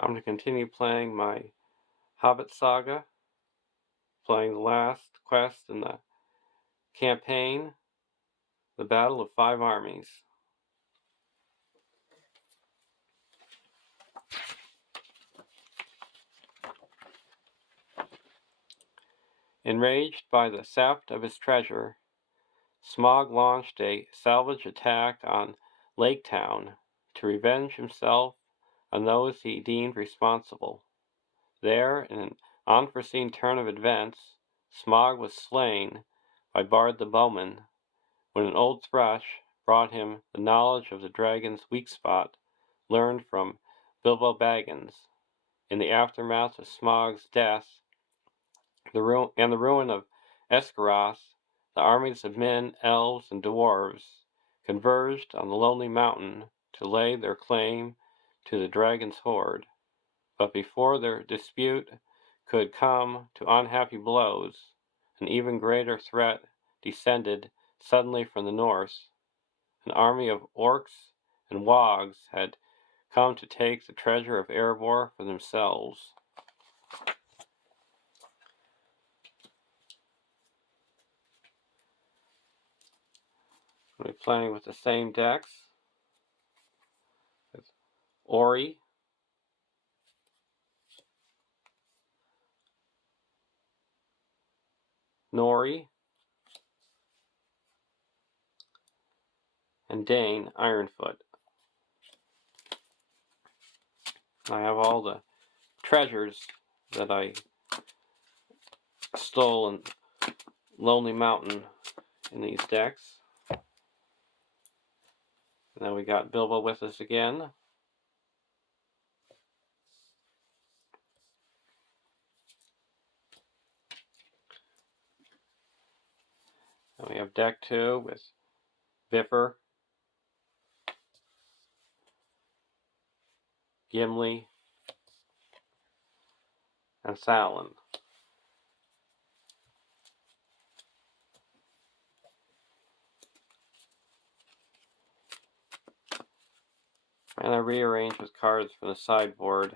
I'm going to continue playing my Hobbit saga, playing the last quest in the campaign, the Battle of Five Armies. Enraged by the theft of his treasure, Smaug launched a salvage attack on Lake Town to revenge himself on those he deemed responsible. There, in an unforeseen turn of events, Smaug was slain by Bard the Bowman when an old thrush brought him the knowledge of the dragon's weak spot learned from Bilbo Baggins. In the aftermath of Smaug's death the ruin of Esgaroth, the armies of men, elves, and dwarves converged on the lonely mountain to lay their claim to the dragon's hoard. But before their dispute could come to unhappy blows, an even greater threat descended suddenly from the north. An army of orcs and wogs had come to take the treasure of Erebor for themselves. We're playing with the same decks. With Ori, Nori, and Dane Ironfoot. I have all the treasures that I stole in Lonely Mountain in these decks. And then we got Bilbo with us again. And we have deck 2 with Bifur, Gimli, and Salin. And I rearranged with cards from the sideboard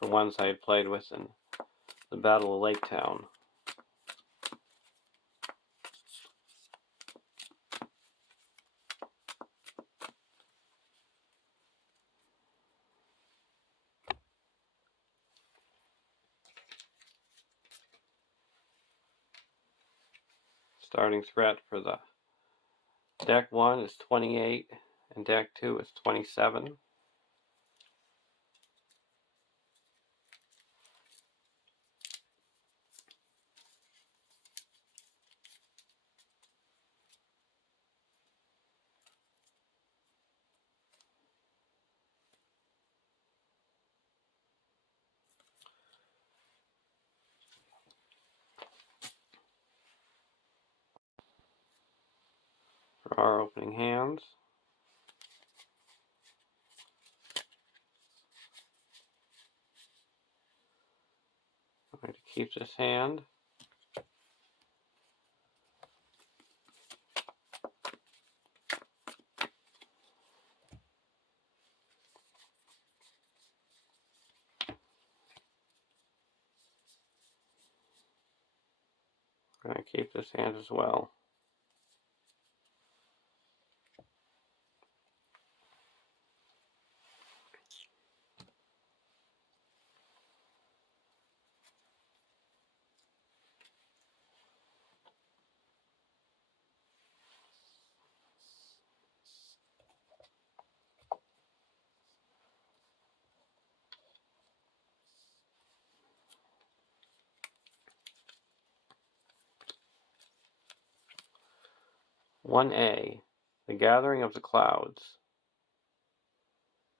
for ones I had played with in the Battle of Lake Town. Starting threat for the deck 1 is 28 and deck 2 is 27. For our opening hands. I'm going to keep this hand. I'm going to keep this hand as well. One A, the gathering of the clouds.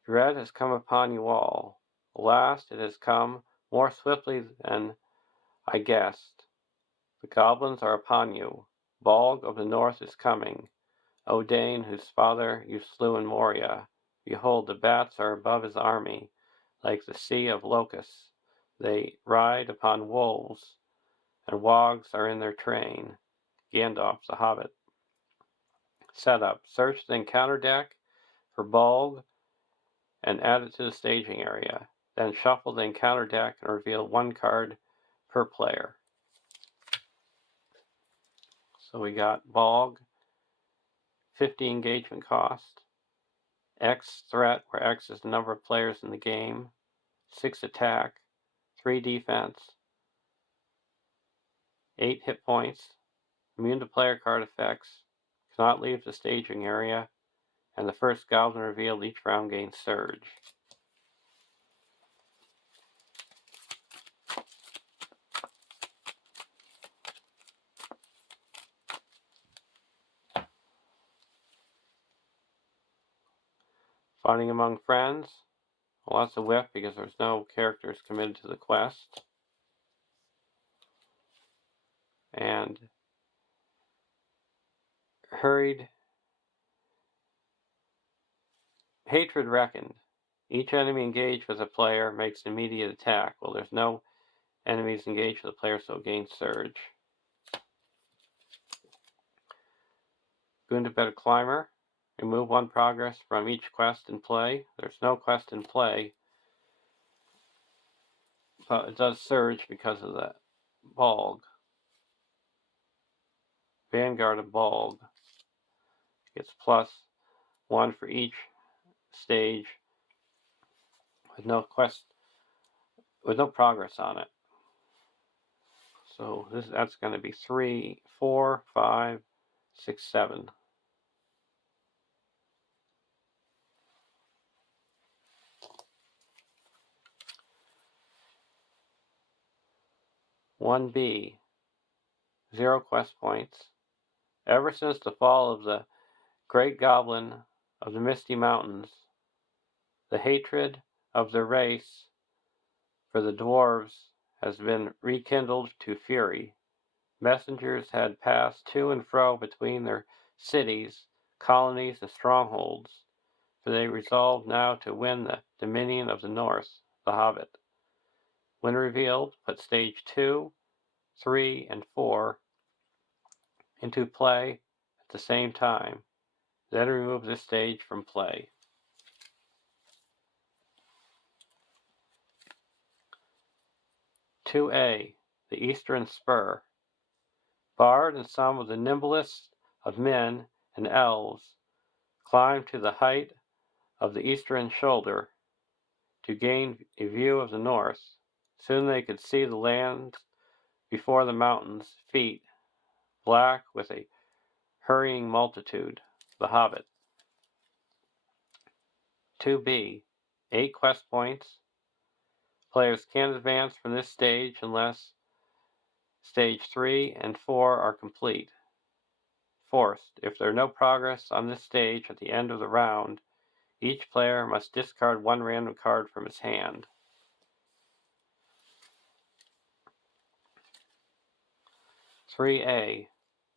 Dread has come upon you all. Alas, it has come more swiftly than I guessed. The goblins are upon you. Bolg of the north is coming. Odain, whose father you slew in Moria. Behold, the bats are above his army, like the sea of locusts. They ride upon wolves, and wogs are in their train. Gandalf the Hobbit. Setup. Search the encounter deck for Bolg and add it to the staging area. Then shuffle the encounter deck and reveal one card per player. So we got Bog, 50 engagement cost, X threat, where X is the number of players in the game, 6 attack, 3 defense, 8 hit points, immune to player card effects, cannot leave the staging area, and the first goblin revealed each round gains surge. Fighting among friends. Well, that's a whiff because there's no characters committed to the quest. And hurried. Hatred reckoned. Each enemy engaged with a player makes an immediate attack. Well, there's no enemies engaged with a player, so it gains surge. Wounded Better Climber. Remove 1 progress from each quest in play. There's no quest in play, but it does surge because of the Bog. Vanguard of Bog gets +1 for each stage with no progress on it. So that's going to be 3, 4, 5, 6, 7. (1B) 0 quest points. Ever since the fall of the Great Goblin of the Misty Mountains, the hatred of the race for the dwarves has been rekindled to fury. Messengers had passed to and fro between their cities, colonies, and strongholds, for they resolved now to win the dominion of the North, the Hobbit. When revealed, put stage 2, 3, and 4 into play at the same time. Then remove this stage from play. (2A) The Eastern Spur. Bard and some of the nimblest of men and elves climbed to the height of the eastern shoulder to gain a view of the north. Soon they could see the land before the mountains' feet, black with a hurrying multitude, the Hobbit. (2B) 8 quest points. Players can't advance from this stage unless stage 3 and 4 are complete. Forced. If there are no progress on this stage at the end of the round, each player must discard 1 random card from his hand. (3A)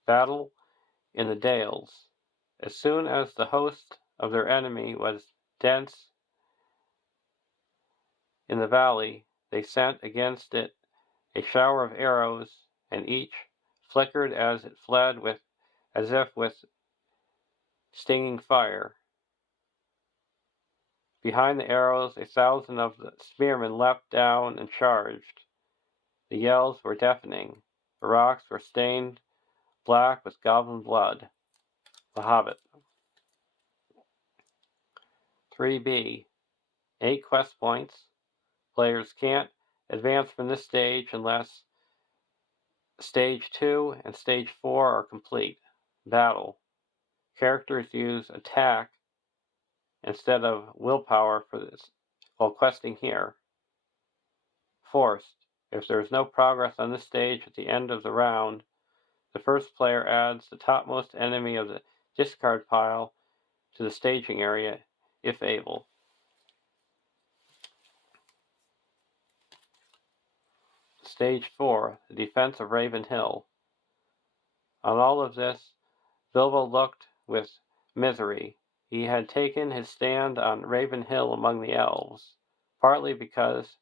Battle in the Dales. As soon as the host of their enemy was dense in the valley, they sent against it a shower of arrows, and each flickered as it fled as if with stinging fire. Behind the arrows, 1,000 of the spearmen leapt down and charged. The yells were deafening. The rocks were stained black with goblin blood. The Hobbit. (3B) 8 quest points. Players can't advance from this stage unless stage 2 and stage 4 are complete. Battle. Characters use attack instead of willpower for this while questing here. Forced. If there is no progress on this stage at the end of the round, the first player adds the topmost enemy of the discard pile to the staging area, if able. Stage 4, the defense of Raven Hill. On all of this, Bilbo looked with misery. He had taken his stand on Raven Hill among the elves, partly because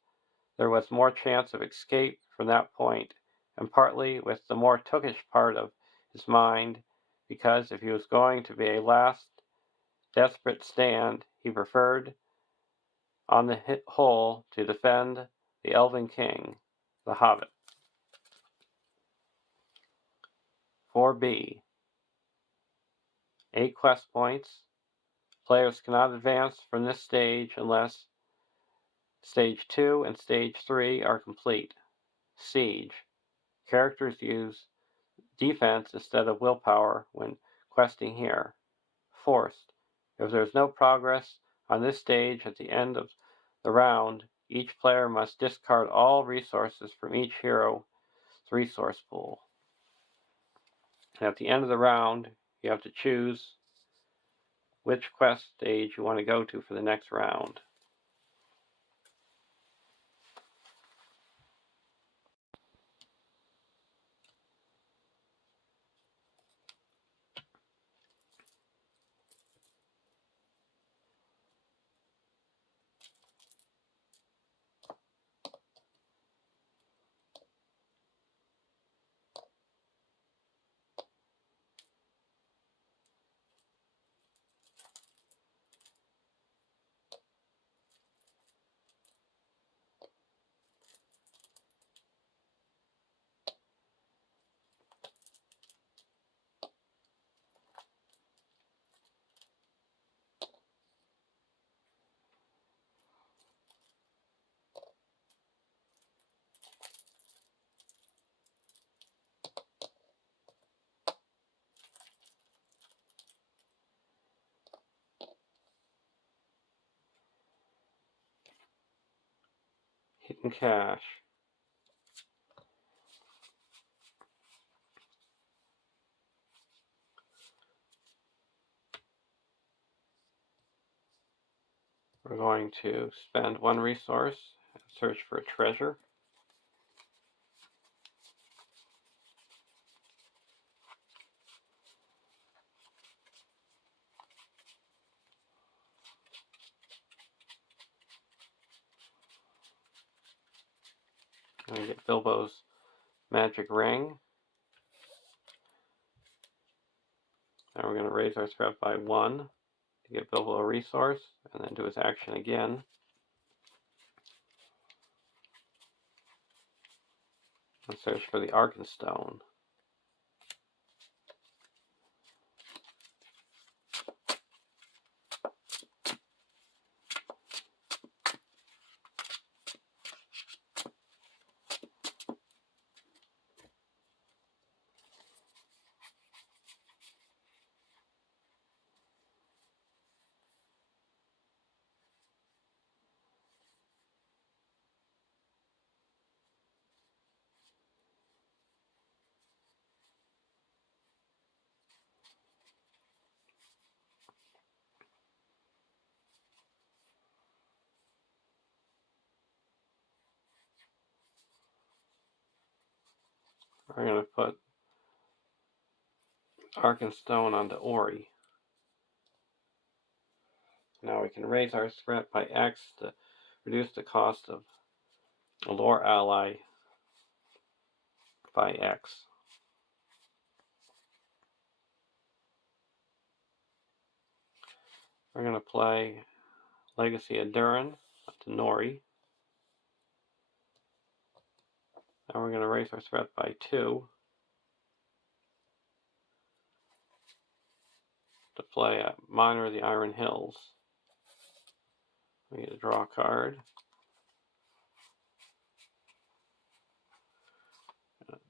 there was more chance of escape from that point, and partly with the more tookish part of his mind, because if he was going to be a last desperate stand, he preferred on the whole to defend the Elven King, the Hobbit. 4B. 8 quest points. Players cannot advance from this stage unless Stage 2 and Stage 3 are complete. Siege. Characters use defense instead of willpower when questing here. Forced. If there is no progress on this stage at the end of the round, each player must discard all resources from each hero's resource pool. And at the end of the round, you have to choose which quest stage you want to go to for the next round. Hidden cache. We're going to spend 1 resource and search for a treasure. And we get Bilbo's magic ring. And we're going to raise our threat by 1 to get Bilbo a resource, and then do his action again. And search for the Arkenstone. We're going to put Arkenstone onto Ori. Now we can raise our threat by X to reduce the cost of a lore ally by X. We're going to play Legacy of Durin to Nori. Now we're going to raise our threat by 2 to play a Miner of the Iron Hills. We need to draw a card.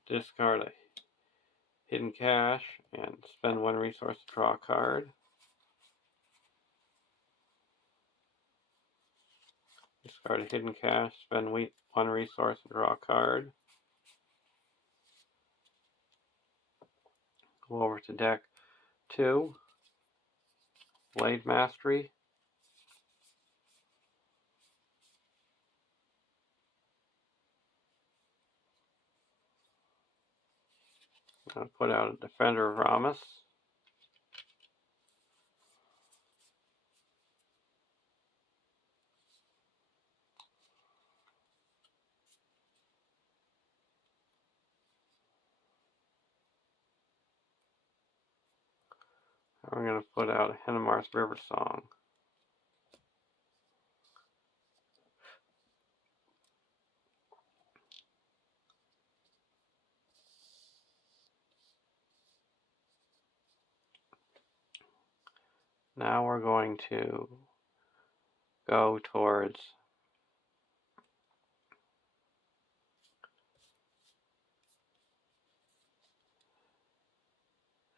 Discard a hidden cache and spend 1 resource to draw a card. Discard a hidden cache, spend 1 resource to draw a card. Go over to deck 2. Blade Mastery. I'm going to put out a Defender of Ramus. And we're going to put out a Henemar's River Song. Now we're going to go towards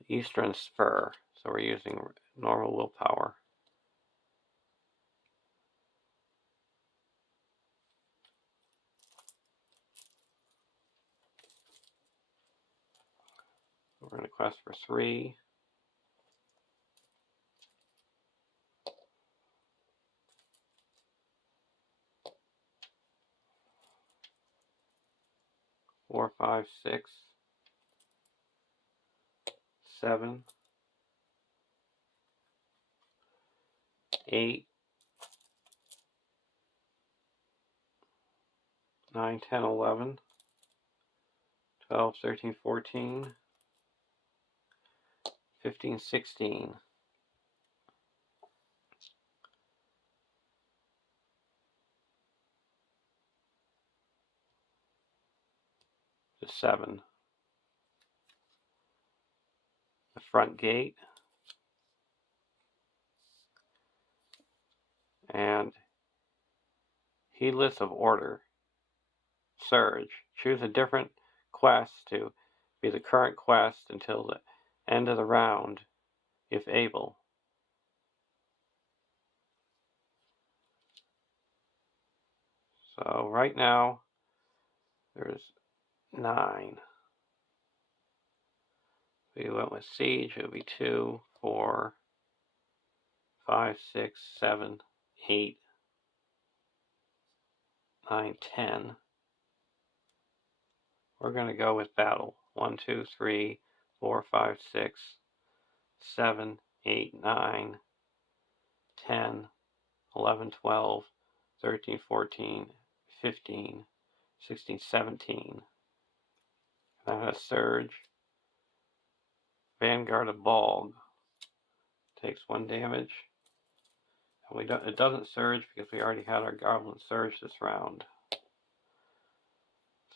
the eastern spur. So we're using normal willpower. We're going to quest for 3. Four, 5, 6, 7, 8, 9, 10, 11, 12, 13, 14, 15, 16. To 7. The front gate. And heedless of order. Surge. Choose a different quest to be the current quest until the end of the round, if able. So right now, there's 9. We went with siege, it would be 2, 4, 5, 6, 7, 8, 9, 10. We're going to go with battle. 1, 2, 3, 4, 5, 6, 7, 8, 9, 10, 11, 12, 13, 14, 15, 16, 17. That has surge. Vanguard of Balg takes 1 damage. And it doesn't surge because we already had our Goblin surge this round.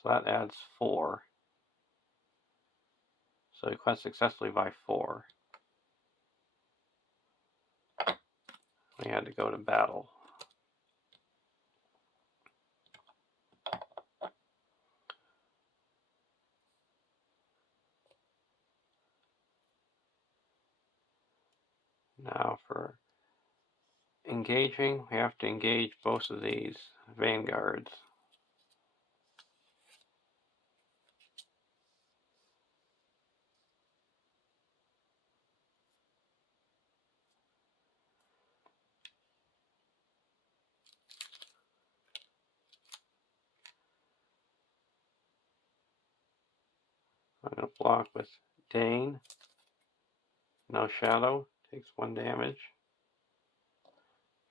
So that adds 4. So we quest successfully by 4. We had to go to battle. Now for engaging, we have to engage both of these vanguards. I'm going to block with Dane. No shadow, takes 1 damage.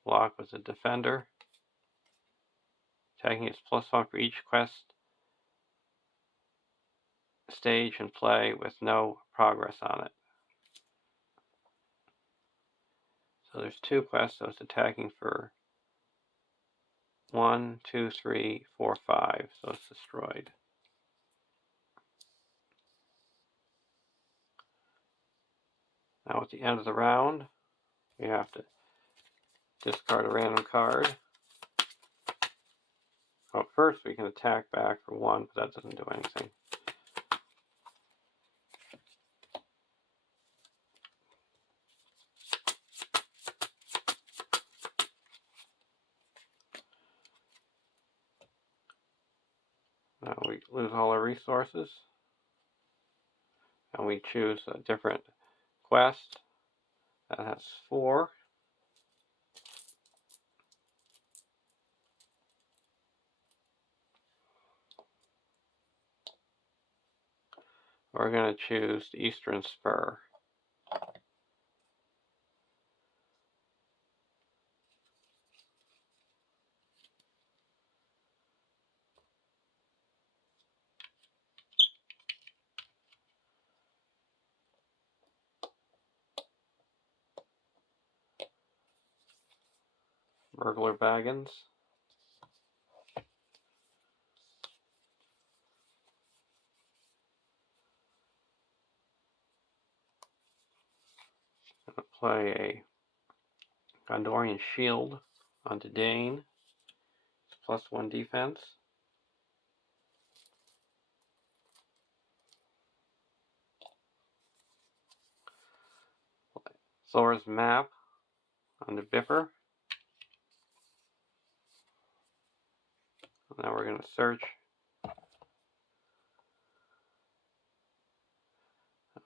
Block with the defender. Taking its +1 for each quest stage and play with no progress on it. So there's 2 quests, so it's attacking for 1, 2, 3, 4, 5, so it's destroyed. Now at the end of the round, we have to discard a random card. Well, first we can attack back for 1, but that doesn't do anything. Now we lose all our resources. And we choose a different quest that has 4. We're going to choose the Eastern Spur. Burglar Baggins. Play a Gondorian Shield onto Dane. +1 defense. Zora's Map onto Biffer. Now we're going to search.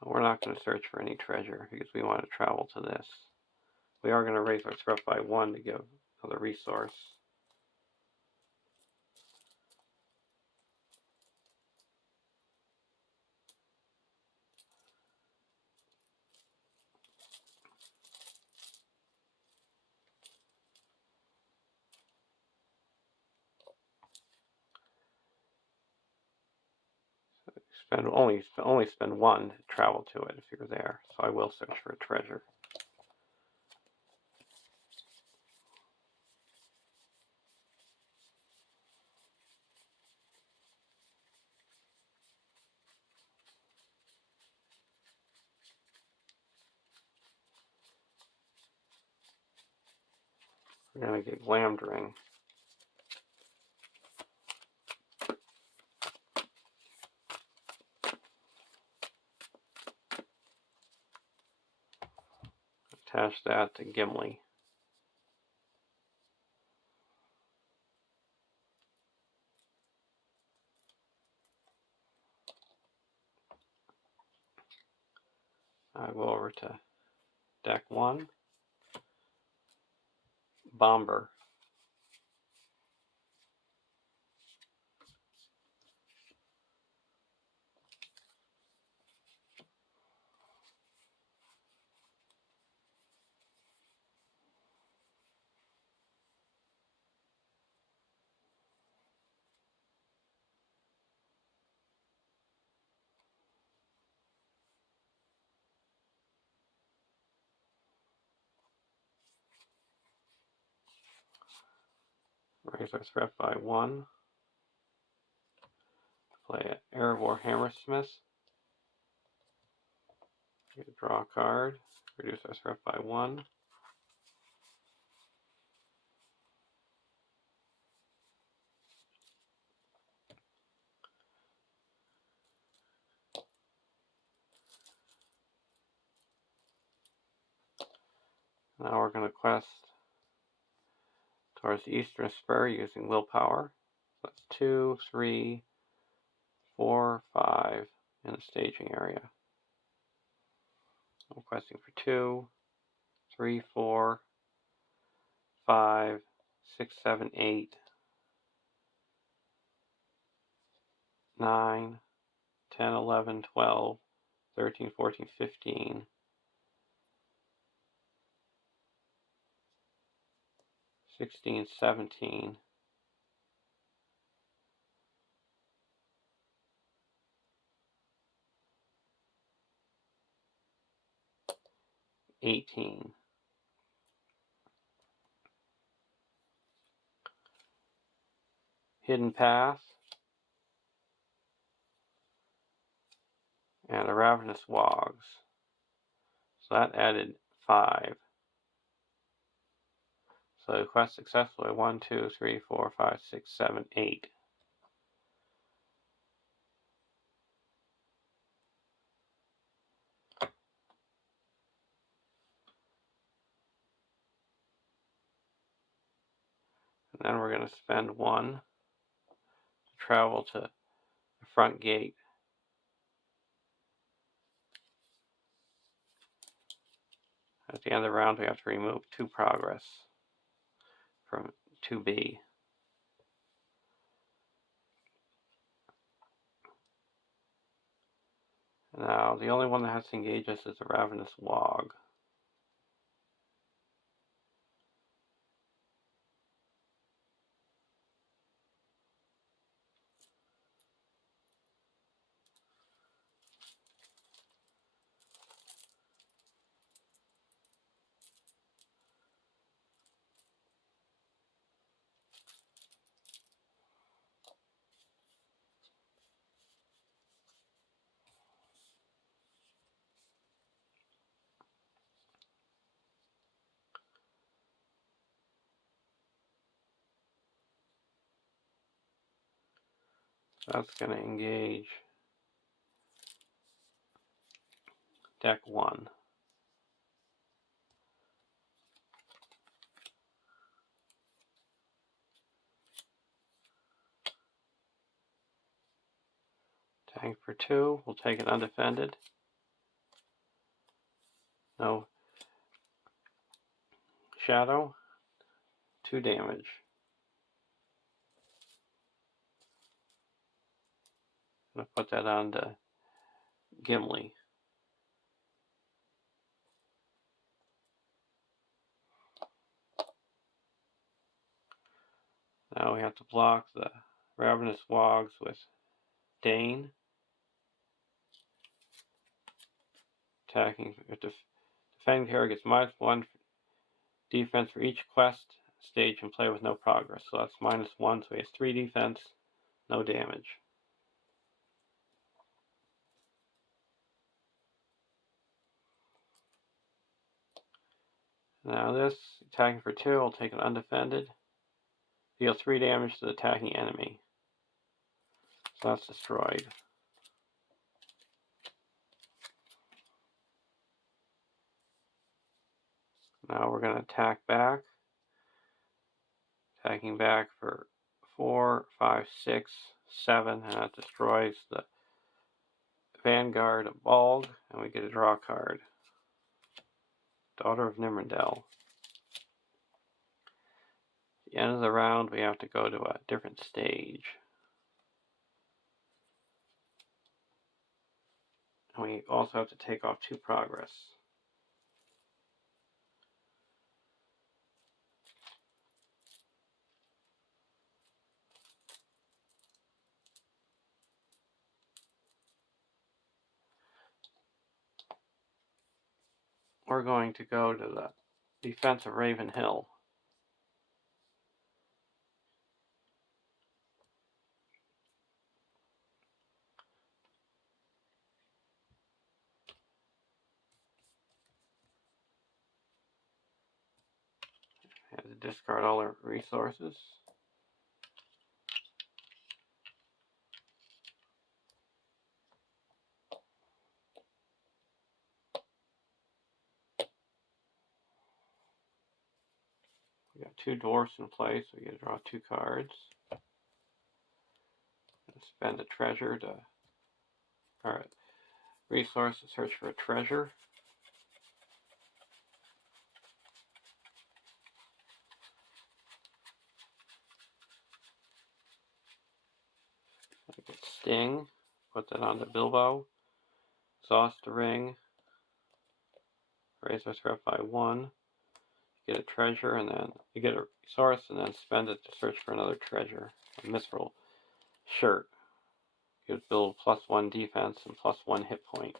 We're not going to search for any treasure because we want to travel to this. We are going to raise our threat by 1 to give another resource. Only spend 1 to travel to it if you're there. So I will search for a treasure. We're going to get Glammed Ring. Attach that to Gimli. I'll go over to deck 1. Bomber. Raise our threat by 1. Play Erebor Hammersmith. Draw a card. Reduce our threat by 1. Now we're going to quest towards the Eastern Spur using willpower. So that's 2, 3, 4, 5 in the staging area. I'm questing for 2, 3, 4, 5, 6, 7, 8, 9, 10, 11, 12, 13, 14, 15, 16, 17, 18. Hidden Path. And the Ravenous Wogs. So that added 5. So quest successfully 1, 2, 3, 4, 5, 6, 7, 8. And then we're going to spend 1 to travel to the front gate. At the end of the round, we have to remove 2 progress from 2B. Now, the only one that has to engage us is the Ravenous Wog. That's going to engage deck 1. Tank for 2. We'll take it undefended. No shadow. 2 damage. I'm going to put that on to Gimli. Now we have to block the Ravenous Wogs with Dane. Attacking. If the defending hero gets -1 defense for each quest stage and play with no progress. So that's -1, so he has 3 defense, no damage. Now this, attacking for 2, will take it undefended. Deal 3 damage to the attacking enemy. So that's destroyed. Now we're going to attack back. Attacking back for 4, 5, 6, 7, and that destroys the Vanguard of Bald, and we get a draw card. Daughter of Nimrindel. At the end of the round, we have to go to a different stage. And we also have to take off 2 progress. We're going to go to the defense of Raven Hill. We have to discard all our resources. We got 2 dwarfs in place, so we get to draw 2 cards. And spend a treasure to, or resource to search for a treasure. I get Sting, put that onto Bilbo. Exhaust the ring. Raise our threat by 1. You get a treasure, and then you get a resource, and then spend it to search for another treasure. A Mithril shirt. Gives Bilbo +1 defense and +1 hit point.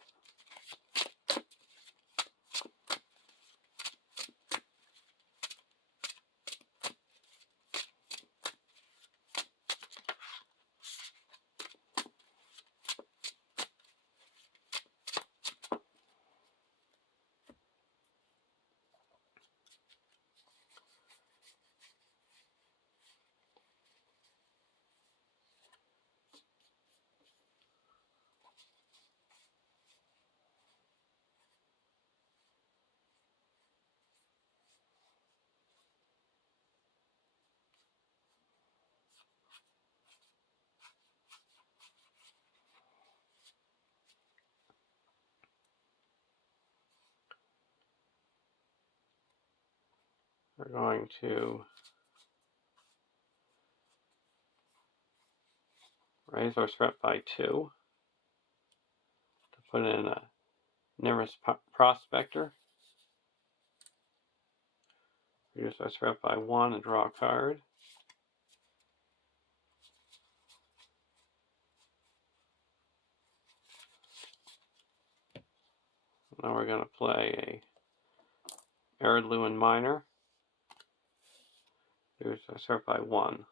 We're going to raise our threat by 2 to put in a Nimrus Prospector. Reduce our threat by 1 and draw a card. Now we're going to play a Arid Lewin Miner. Reduce our threat by 1.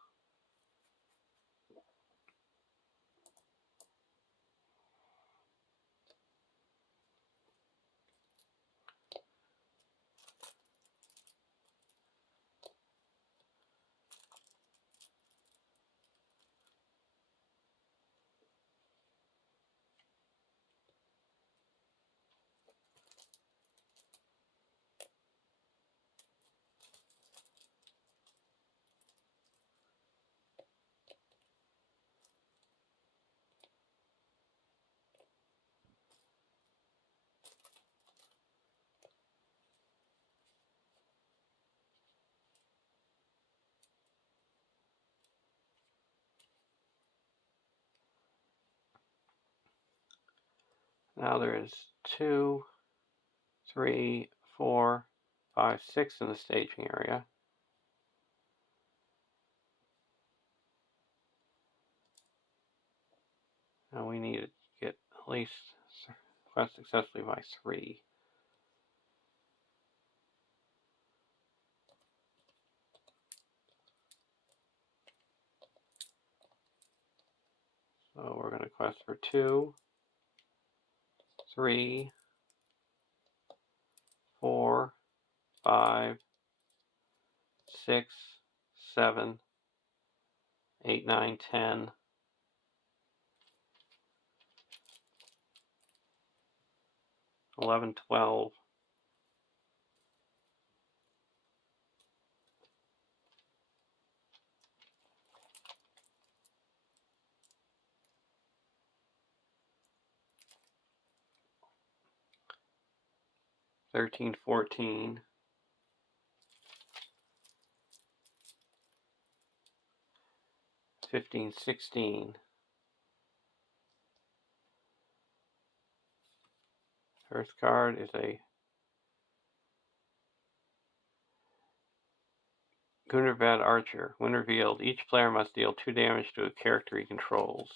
Now there is 2, 3, 4, 5, 6 in the staging area. And we need to get at least quest successfully by 3. So we're going to quest for 2, 3, 4, 5, 6, 7, 8, 9, 10. 11, 12. 13, 14. 15, 16. First card is a Gunnerbad Archer. When revealed, each player must deal 2 damage to a character he controls.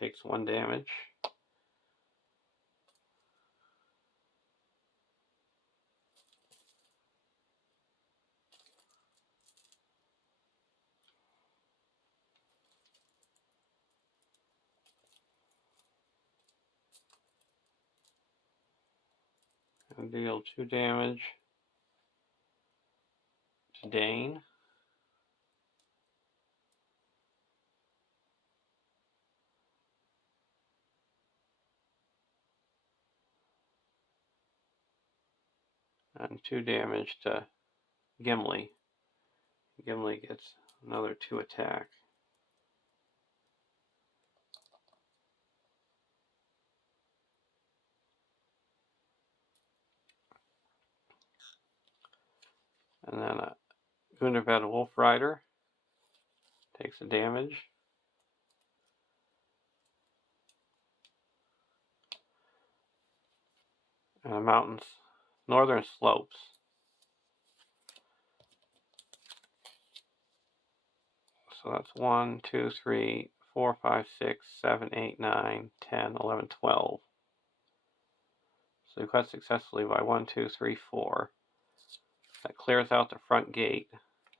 Takes 1 damage. And deal 2 damage to Dane. And 2 damage to Gimli. Gimli gets another 2 attack. And then a Gunnerbad Wolf Rider takes a damage. And mountains, northern slopes. So that's 1, 2, 3, 4, 5, 6, 7, 8, 9, 10, 11, 12. So we quest successfully by 1, 2, 3, 4. That clears out the front gate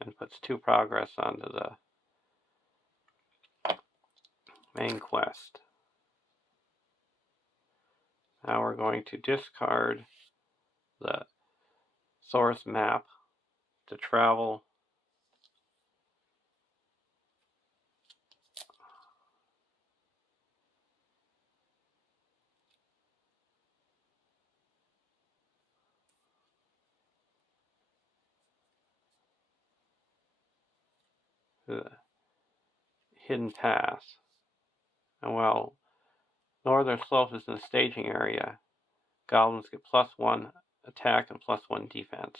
and puts 2 progress onto the main quest. Now we're going to discard the source map to travel to the hidden path. And while northern slopes is in the staging area, goblins get +1 attack and +1 defense.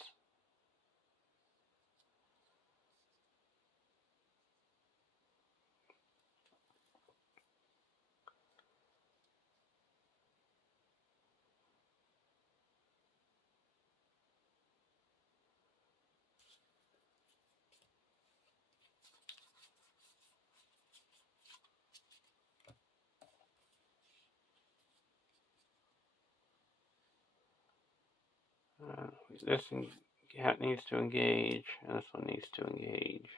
This needs to engage, and this one needs to engage.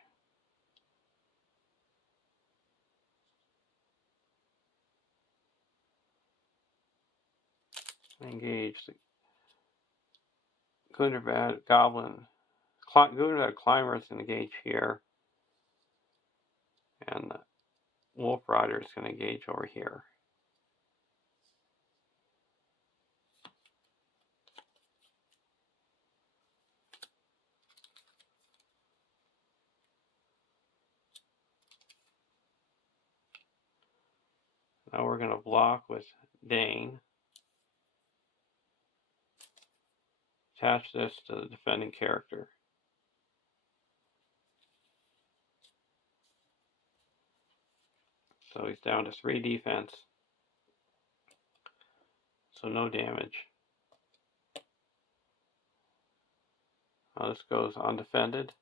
Engage the Gunnerbad Goblin. Gunnerbad Climber is going to engage here, and the Wolf Rider is going to engage over here. Now we're going to block with Dane. Attach this to the defending character. So So he's down to 3 defense. So no damage. This goes undefended.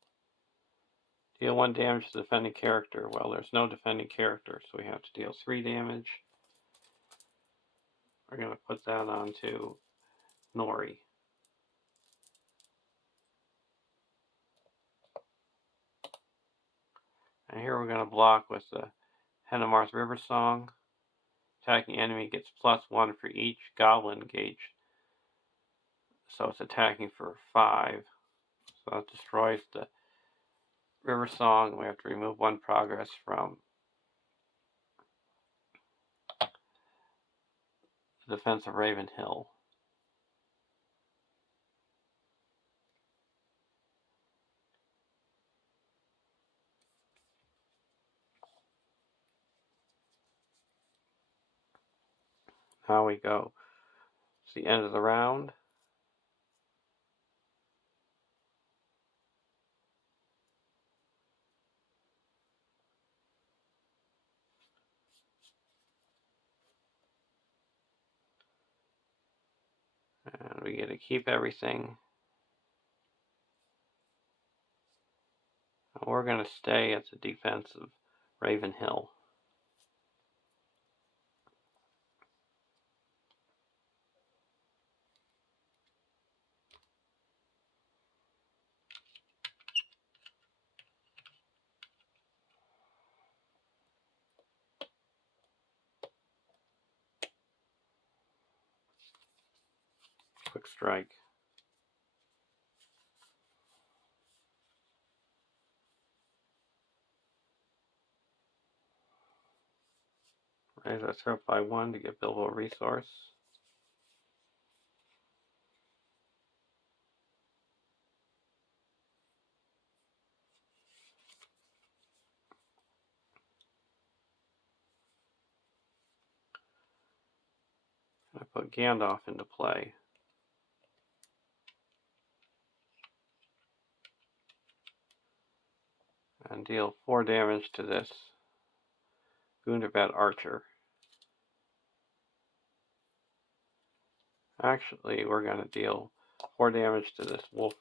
Deal 1 damage to the defending character. Well, there's no defending character, so we have to deal 3 damage. We're going to put that onto Nori. And here we're going to block with the Henemarth River Song. Attacking enemy gets +1 for each goblin gauge. So it's attacking for 5. So that destroys the River Song. We have to remove 1 progress from the defense of Raven Hill. Now we go. It's the end of the round. And we get to keep everything. And we're going to stay at the defense of Raven Hill. Quick strike. Raise our threat by 1 to get billable resource. I put Gandalf into play. And deal 4 damage to this Gundabad Archer. Actually, we're going to deal 4 damage to this wolf,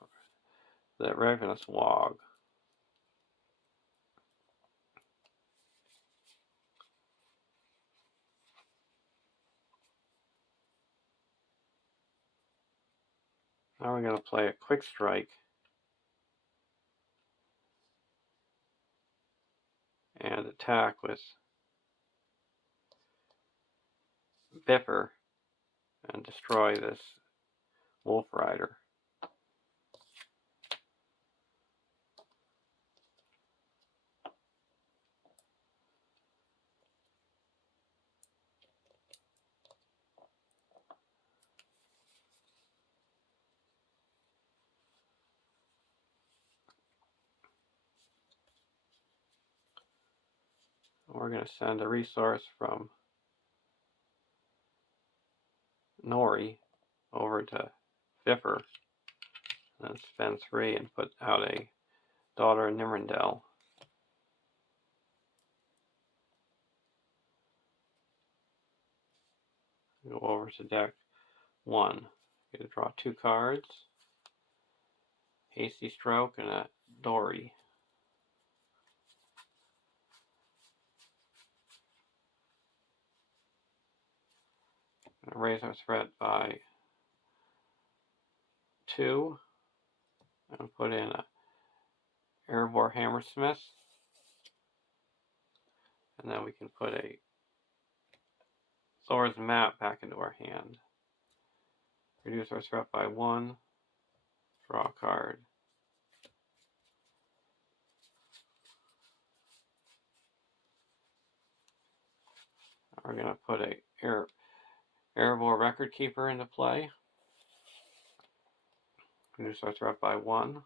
the Ravenous Wog. Now we're going to play a quick strike. And attack with Biffer and destroy this Wolf Rider. We're going to send a resource from Nori over to Biffer, and then spend 3 and put out a Daughter of Nimrindel. Go over to deck 1. Get to draw 2 cards. Hasty Stroke and a Dory. Raise our threat by 2 and put in a Erebor Hammersmith, and then we can put a Thor's Map back into our hand. Reduce our threat by 1, draw a card. We're going to put a Erebor Record Keeper into play. Reduce our threat by 1.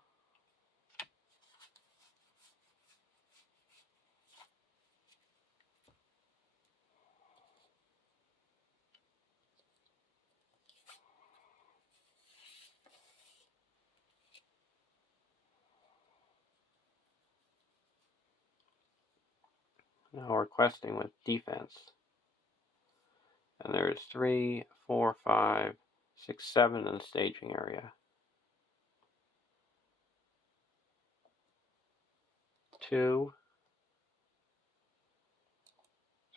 Now we're questing with defense. And there's 3, 4, 5, 6, 7 in the staging area. 2,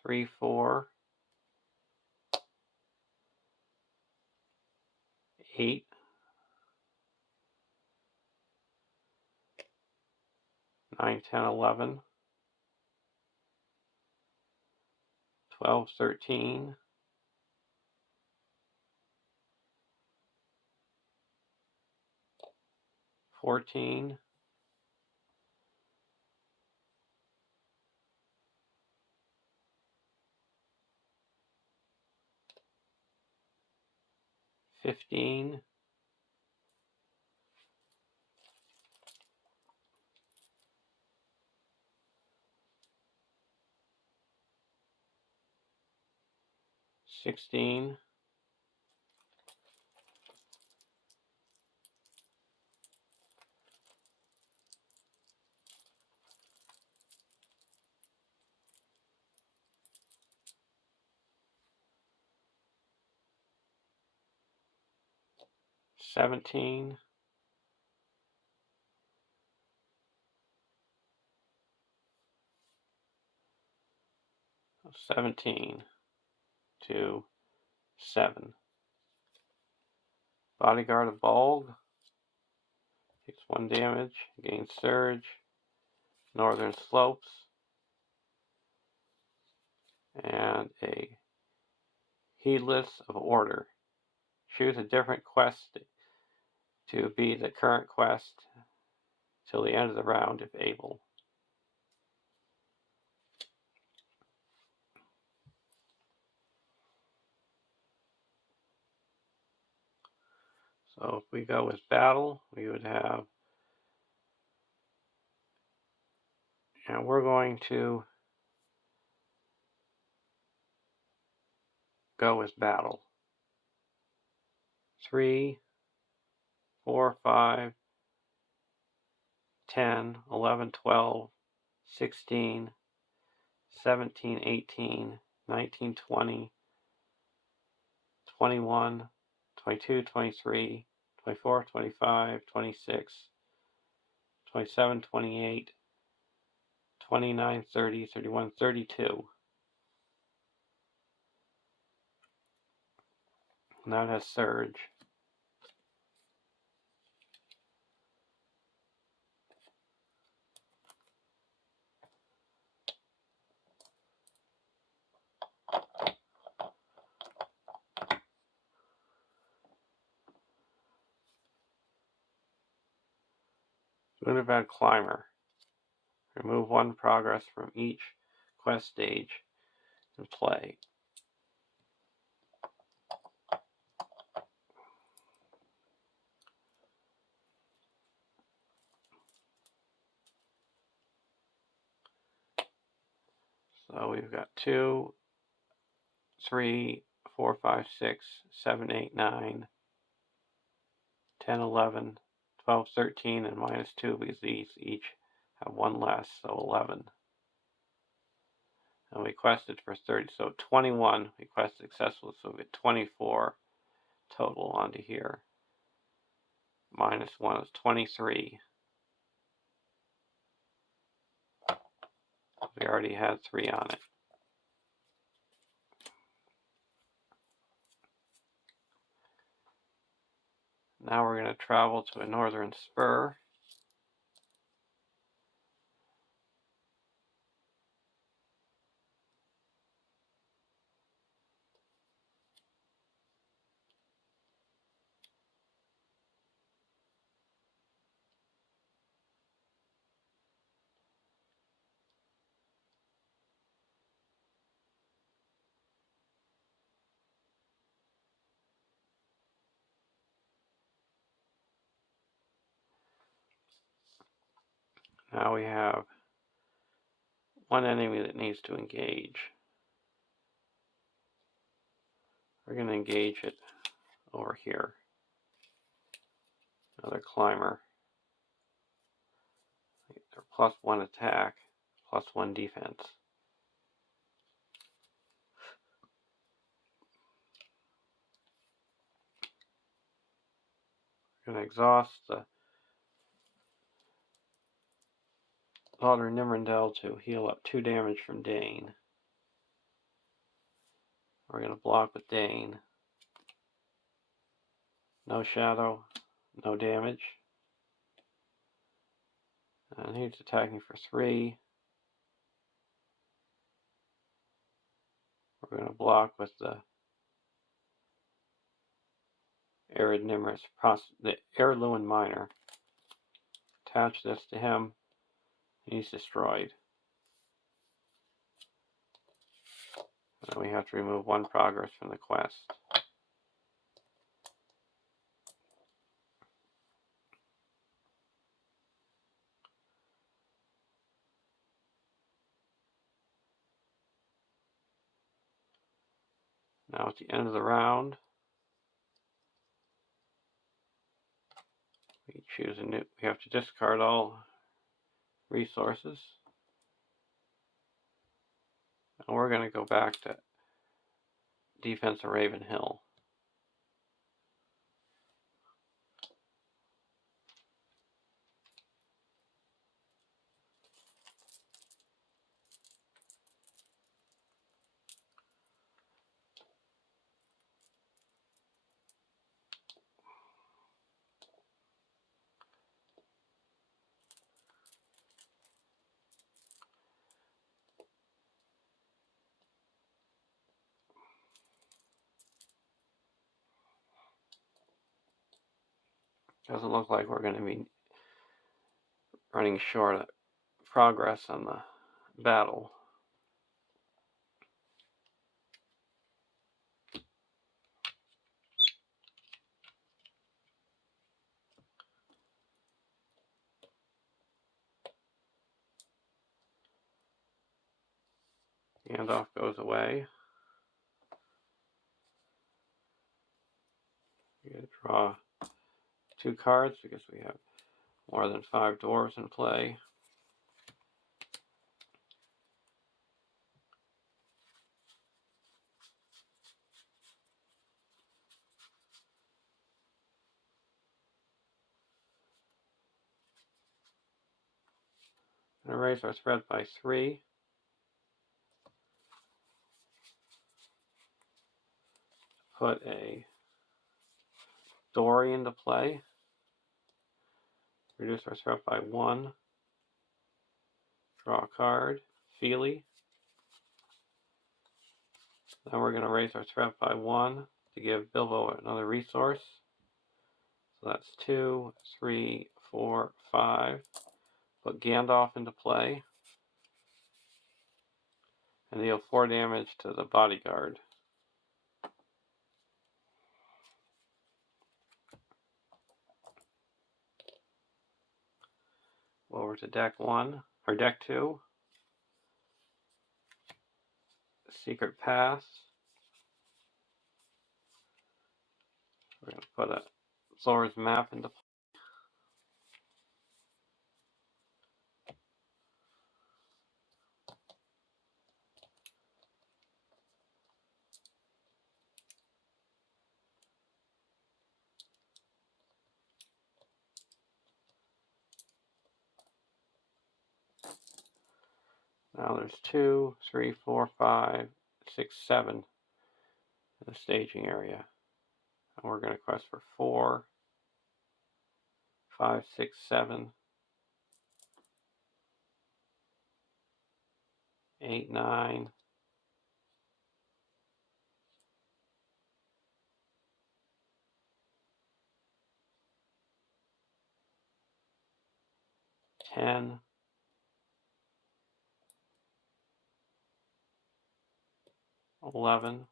3, 4, 8, 9, 10, 11, 12, 13, 14, 15, 16, 17, 17, 2, 7. Bodyguard of Bulg takes 1 damage, gains Surge, Northern Slopes, and a Heedless of Order. Choose a different quest to be the current quest till the end of the round if able. So if we go with battle, we would have, and we're going to go with battle. 3, 4, 5, 10, 11, 12, 16, 17, 18, 19, 20, 21, 22, 23, 24, 25, 26, 27, 28, 29, 30, 31, 32. And that has Surge. Unibad Climber. Remove 1 progress from each quest stage and play. So we've got 2, 3, 4, 5, 6, 7, 8, 9, 10, 11, 12, 13, and -2 because these each have 1 less, so 11. And we quested for 30, so 21 we quest successful, so we get 24 total onto here. -1 is 23. We already had 3 on it. Now we're going to travel to a northern spur. Now we have 1 enemy that needs to engage. We're going to engage it over here. Another climber. They're +1 attack, +1 defense. We're going to exhaust the LOTR Nimrindel to heal up 2 damage from Dane. We're going to block with Dane. No shadow, no damage. And he's attacking for 3. We're going to block with the Arid Nimrus, the Heirloom Miner. Attach this to him. He's destroyed. And we have to remove 1 progress from the quest. Now at the end of the round, we choose a new. We have to discard all resources, and we're going to go back to defense of Raven Hill. Doesn't look like we're going to be running short of progress on the battle. Handoff goes away. You draw 2 cards because we have more than 5 dwarves in play. And raise our threat by 3. Put a Dory into play. Reduce our threat by 1. Draw a card. Feely. Then we're going to raise our threat by 1 to give Bilbo another resource. So that's 2, 3, 4, 5. Put Gandalf into play. And deal 4 damage to the bodyguard. Over to deck 1, or deck 2. Secret Pass. We're going to put a Thor's map into play. Now there's 2, 3, 4, 5, 6, 7 in the staging area. And we're going to quest for 4, 5, 6, 7, 8, 9, 10, 11,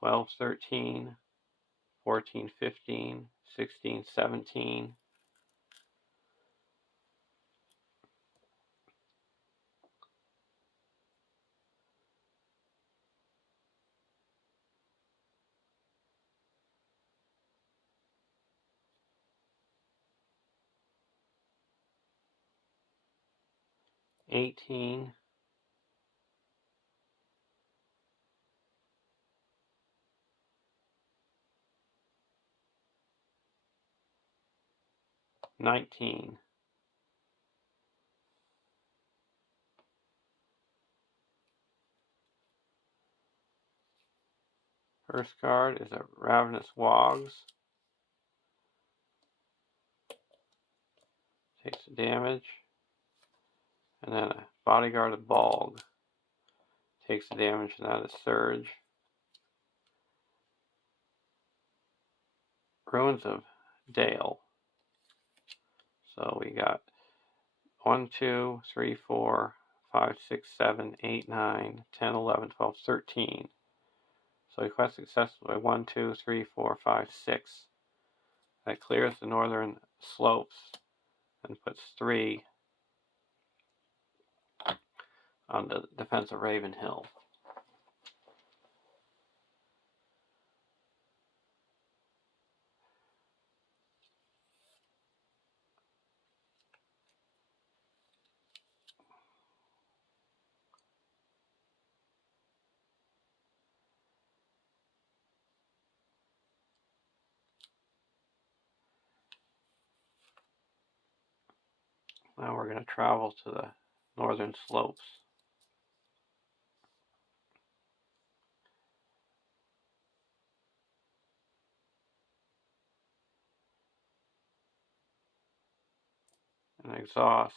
12, 13, 14, 15, 16, 17, 18, 19. First card is a Ravenous Wogs. Takes the damage. And then a Bodyguard of Balg. Takes the damage, and that is Surge. Ruins of Dale. So we got 1, 2, 3, 4, 5, 6, 7, 8, 9, 10, 11, 12, 13. So we quest successful by 1, 2, 3, 4, 5, 6. That clears the northern slopes and puts 3 on the defense of Raven Hill. Now we're going to travel to the northern slopes. And exhaust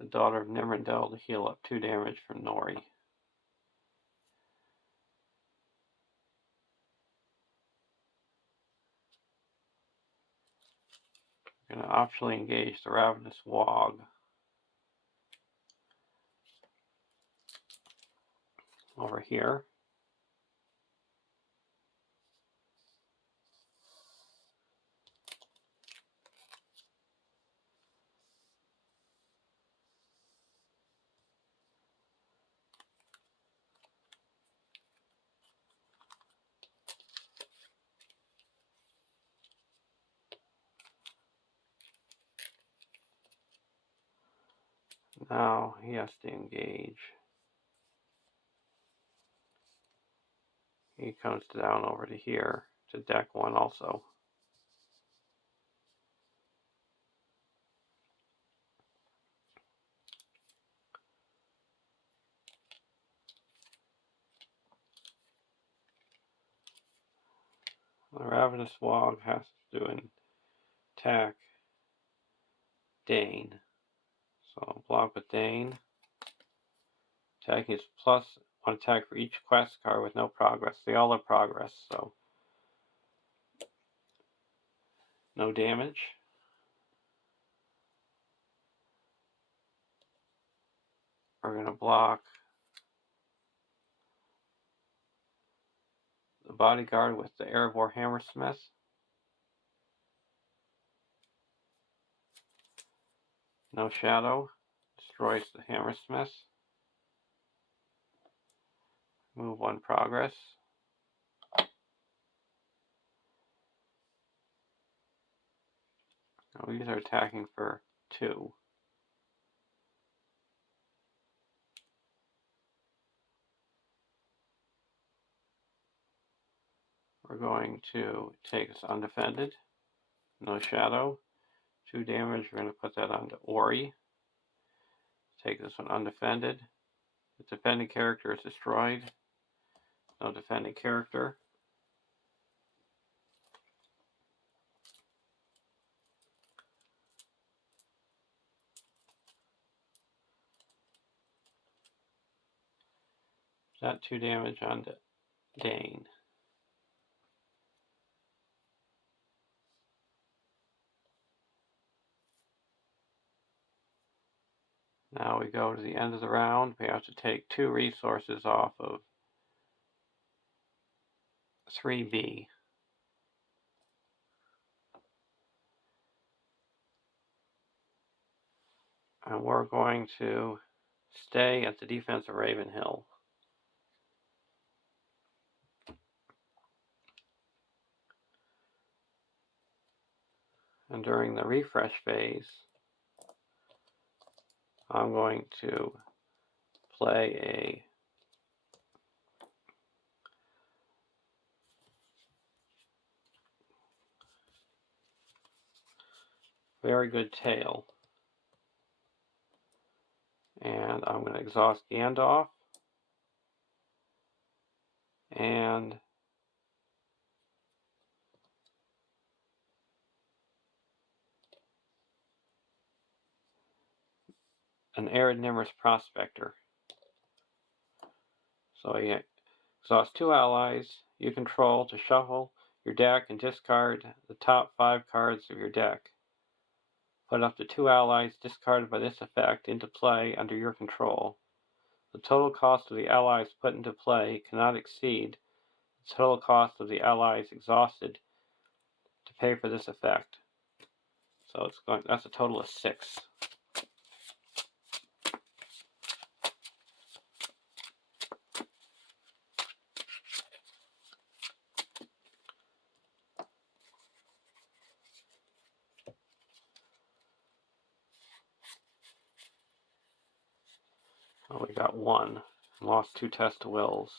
the Daughter of Nimrindel to heal up 2 damage from Nori. We're going to optionally engage the Ravenous Wog. Over here. Now he has to engage. He comes down over to here to deck 1 also. The Ravenous Wog has to do an attack Dane. So block with Dane. Attacking is plus 1 attack for each quest card with no progress. They all have progress, so no damage. We're going to block the Bodyguard with the Erebor Hammersmith. No shadow. Destroys the Hammersmith. Move 1 progress. Now these are attacking for 2. We're going to take this undefended. No shadow. 2 damage. We're going to put that onto Ori. Take this one undefended. The defending character is destroyed. No defending character. That 2 damage onto Dane. Now we go to the end of the round. We have to take 2 resources off of 3B. And we're going to stay at the defense of Raven Hill. And during the refresh phase, I'm going to play very good tail. And I'm going to exhaust Gandalf. And an Arid Nimrus Prospector. So you exhaust 2 allies you control to shuffle your deck and discard the top 5 cards of your deck. Put up to 2 allies discarded by this effect into play under your control. The total cost of the allies put into play cannot exceed the total cost of the allies exhausted to pay for this effect. So that's a total of 6. Well, we got 1. Lost 2 Test of Wills.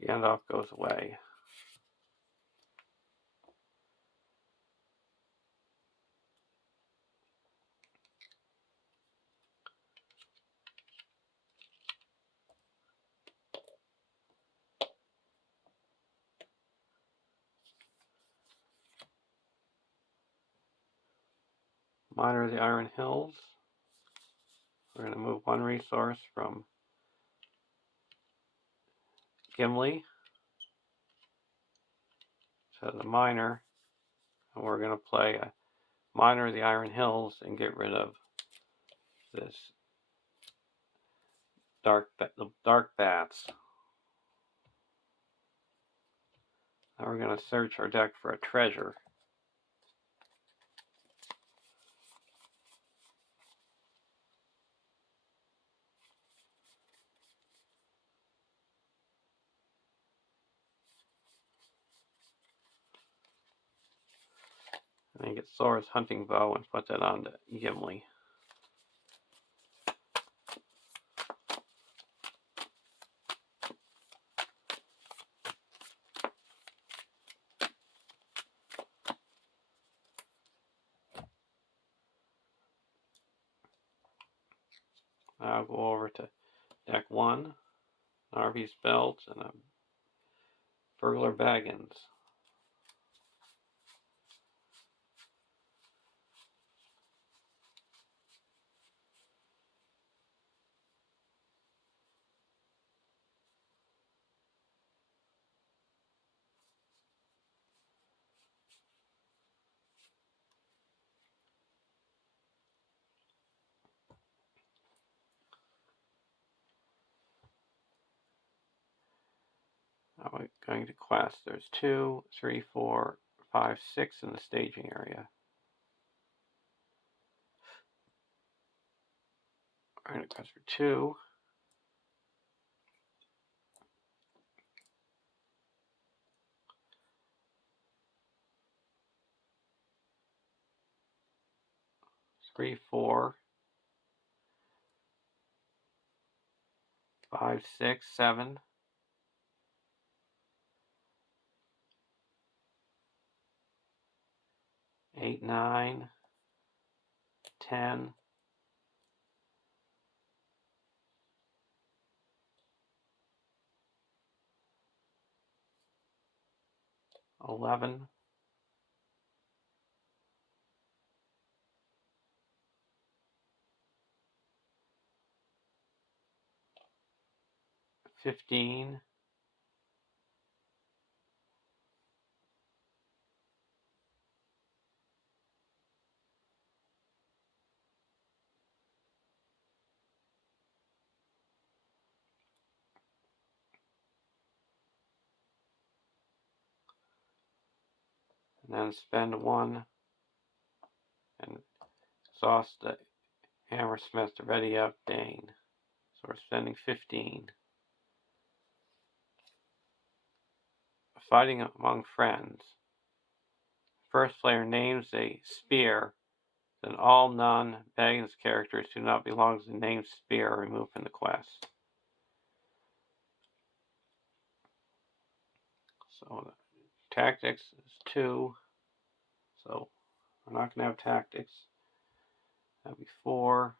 Gandalf goes away. Miner of the Iron Hills. We're going to move 1 resource from Gimli to the Miner, and we're going to play a Miner of the Iron Hills and get rid of this the dark bats. Now we're going to search our deck for a treasure. And then get Sora's hunting bow and put that onto Gimli. I'll go over to deck 1, Narvi's Belt, and a Burglar Baggins. Now we're going to quest. There's 2, 3, 4, 5, 6 in the staging area. We're going to quest for 2. Three, 4, 5, 6, 7. 8, 9, 10, 11, 15, and then spend 1 and exhaust the Hammersmith to ready up Dane. So we're spending 15. Fighting among friends. First player names a spear Then all non-Baggins characters do not belong to the named spear are removed from the quest. So tactics is 2. So we're not going to have tactics. That'd be 4.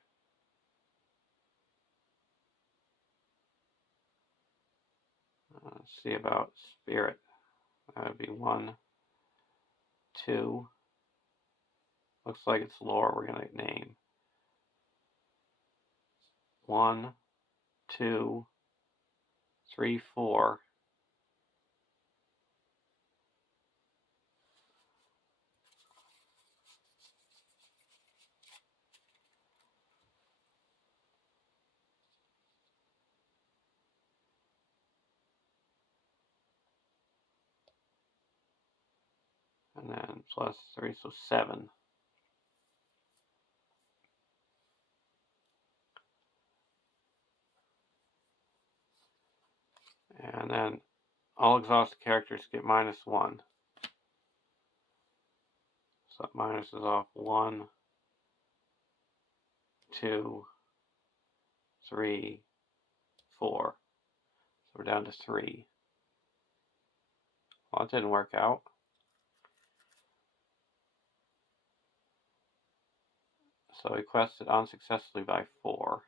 Let's see about spirit. That would be 1, 2. Looks like it's lore we're going to name. 1, 2, 3, 4. And then plus 3, so 7. And then all exhausted characters get -1. So that minus is off 1, 2, 3, 4. So we're down to 3. Well, it didn't work out. So we quested unsuccessfully by 4.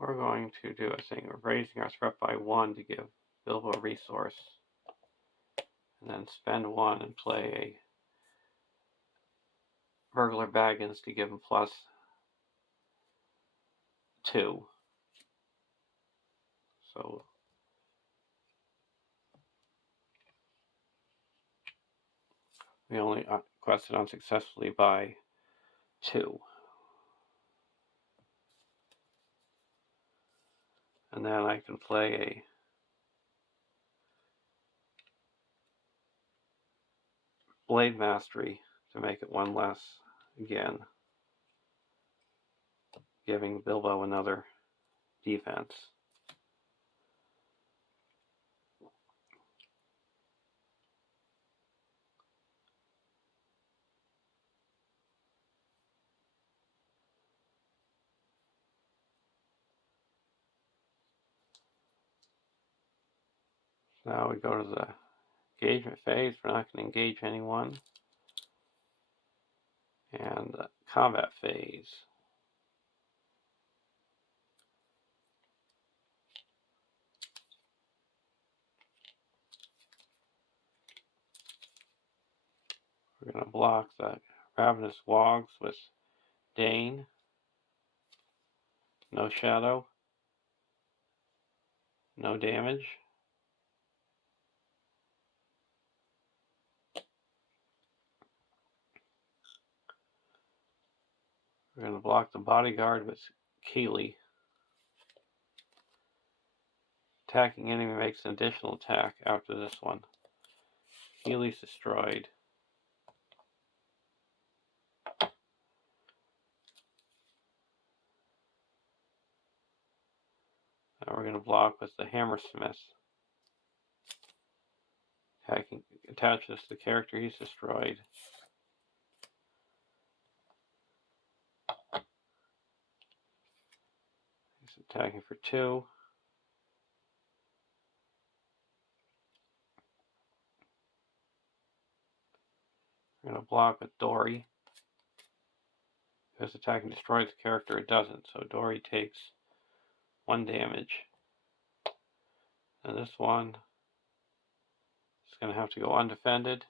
We're going to do a thing of raising our threat by 1 to give Bilbo a resource. And then spend 1 and play a Burglar Baggins to give him +2. So we only quested unsuccessfully by 2. And then I can play a Blade Mastery to make it 1 less again, giving Bilbo another defense. Now we go to the engagement phase. We're not going to engage anyone. And the combat phase. We're going to block the Ravenous Wogs with Dane. No shadow. No damage. We're going to block the Bodyguard with Keeley. Attacking enemy makes an additional attack after this one. Keeley's destroyed. Now we're going to block with the Hammersmith. Attacking attaches to the character he's destroyed. He's attacking for 2. We're going to block with Dory. Because attacking destroys the character, it doesn't. So Dory takes 1 damage. And this one is going to have to go undefended.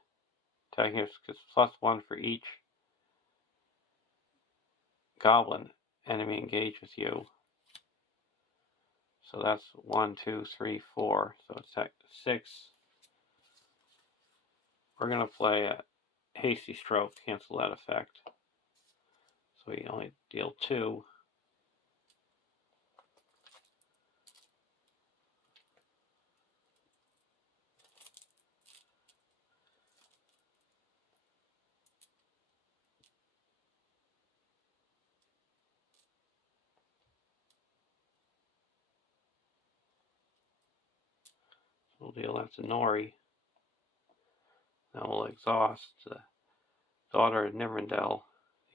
Attacking it gets +1 for each goblin enemy engaged with you. So that's 1, 2, 3, 4. So it's at 6. We're going to play a hasty stroke, cancel that effect. So we only deal 2. We'll deal that to Nori. Now we'll exhaust the daughter of Nimrindel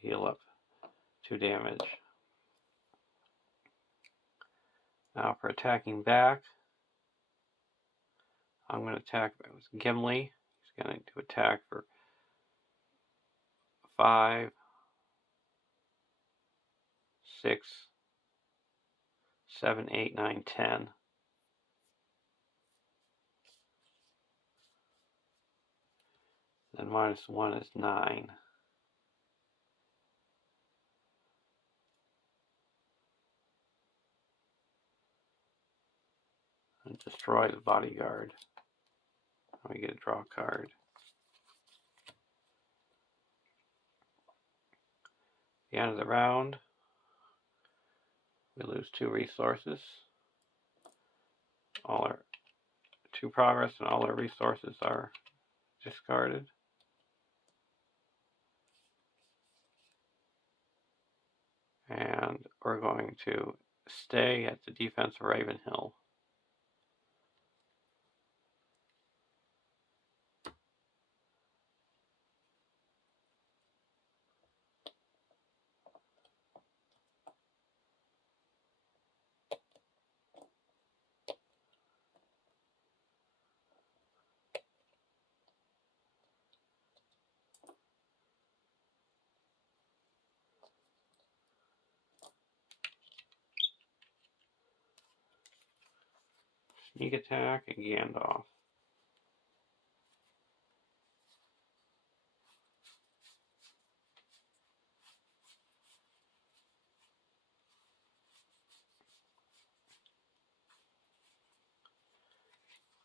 to heal up 2 damage. Now for attacking back, I'm going to attack with Gimli. He's going to attack for 5, 6, 7, 8, 9, 10. Then -1 is 9. And destroy the bodyguard. We get a draw card. At the end of the round, we lose 2 resources. All our 2 progress and all our resources are discarded. And we're going to stay at the defense of Ravenhill. Sneak attack and Gandalf.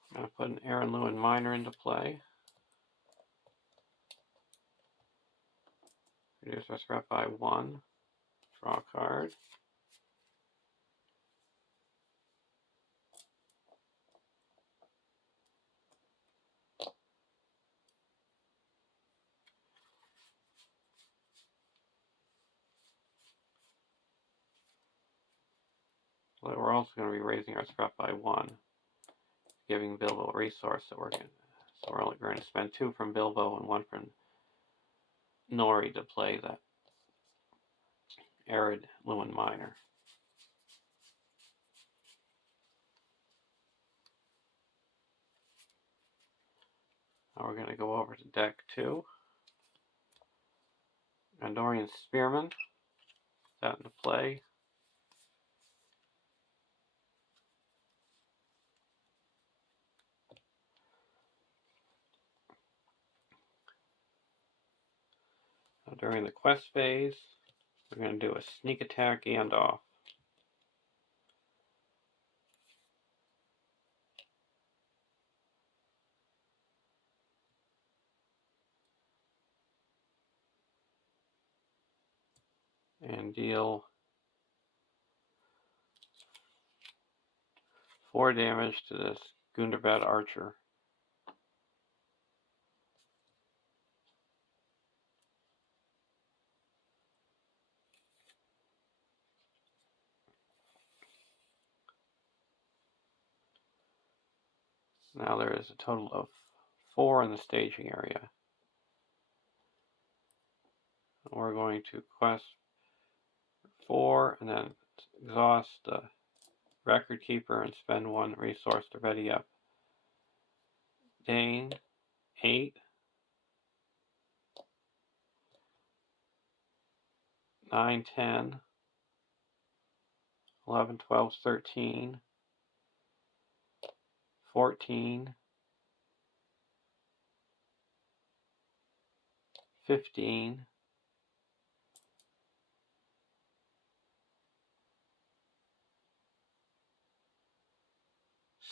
I'm going to put an Aaron Lewin Minor into play. Reduce our threat by 1. Draw a card. But we're also going to be raising our threat by 1, giving Bilbo a resource that we're going to. So we're only going to spend 2 from Bilbo and 1 from Nori to play that Arid Lewin Minor. Now we're going to go over to deck 2. Gondorian Spearman. That into play. Now during the quest phase, we're going to do a sneak attack Gandalf. And deal 4 damage to this Gundabad archer. Now there is a total of 4 in the staging area. We're going to quest 4 and then exhaust the record keeper and spend 1 resource to ready up Dane. 8, 9, 10, 11, 12, 13, 14, 15,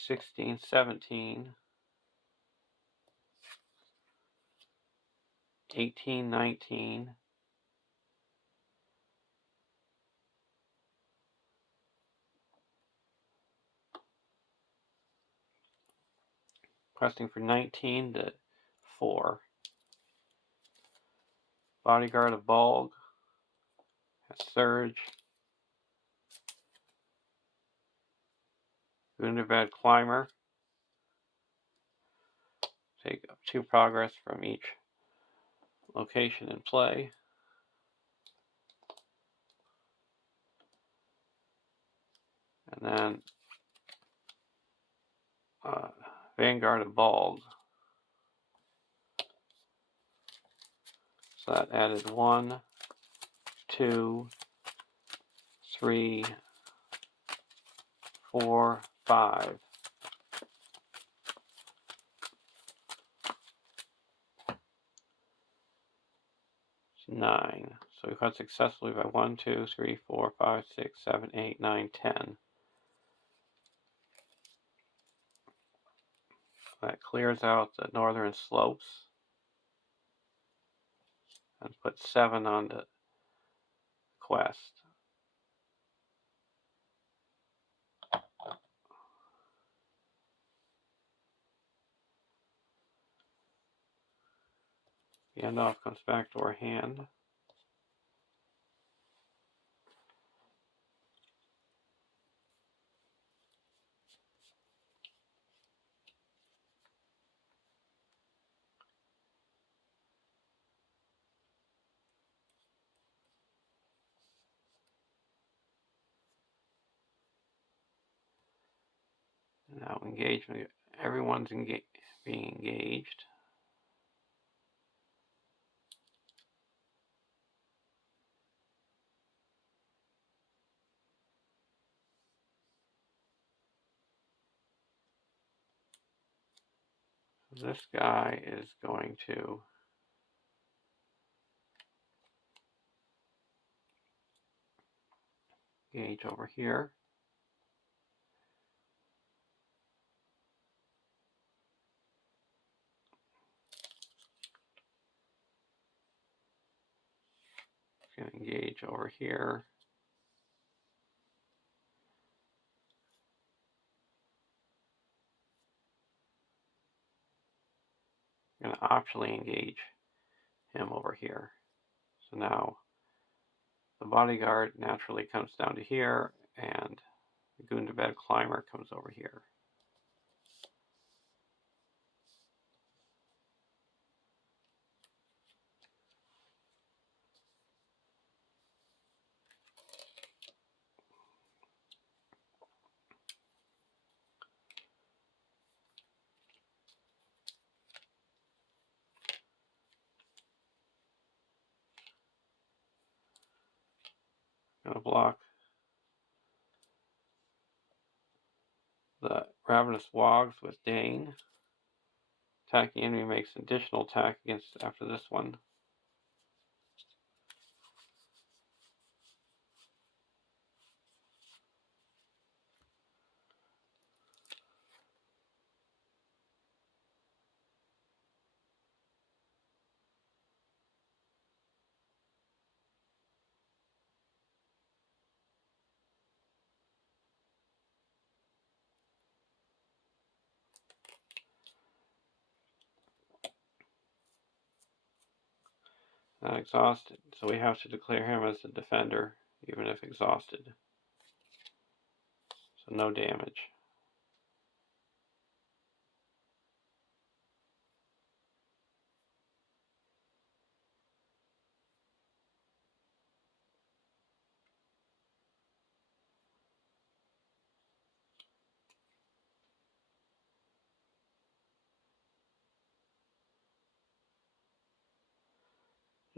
16, 17, 18, 19, 19 to 4. Bodyguard of Bolg has Surge. Wunderbad Climber. Take 2 progress from each location in play. And then Vanguard of Bolg. So that added 1, 2, 3, 4, 5. 9. So we cut successfully by 1, 2, 3, 4, 5, 6, 7, 8, 9, 10. That clears out the northern slopes and puts 7 on the quest. The end off comes back to our hand. Now engagement. Everyone's being engaged. This guy is going to engage over here. He's going to engage over here. I'm going to optionally engage him over here. So now the bodyguard naturally comes down to here, and the Gundabad Climber comes over here. I'm going to block the Ravenous Wogs with Dane. Attacking enemy makes an additional attack against after this one. Not exhausted, so we have to declare him as a defender, even if exhausted. So no damage.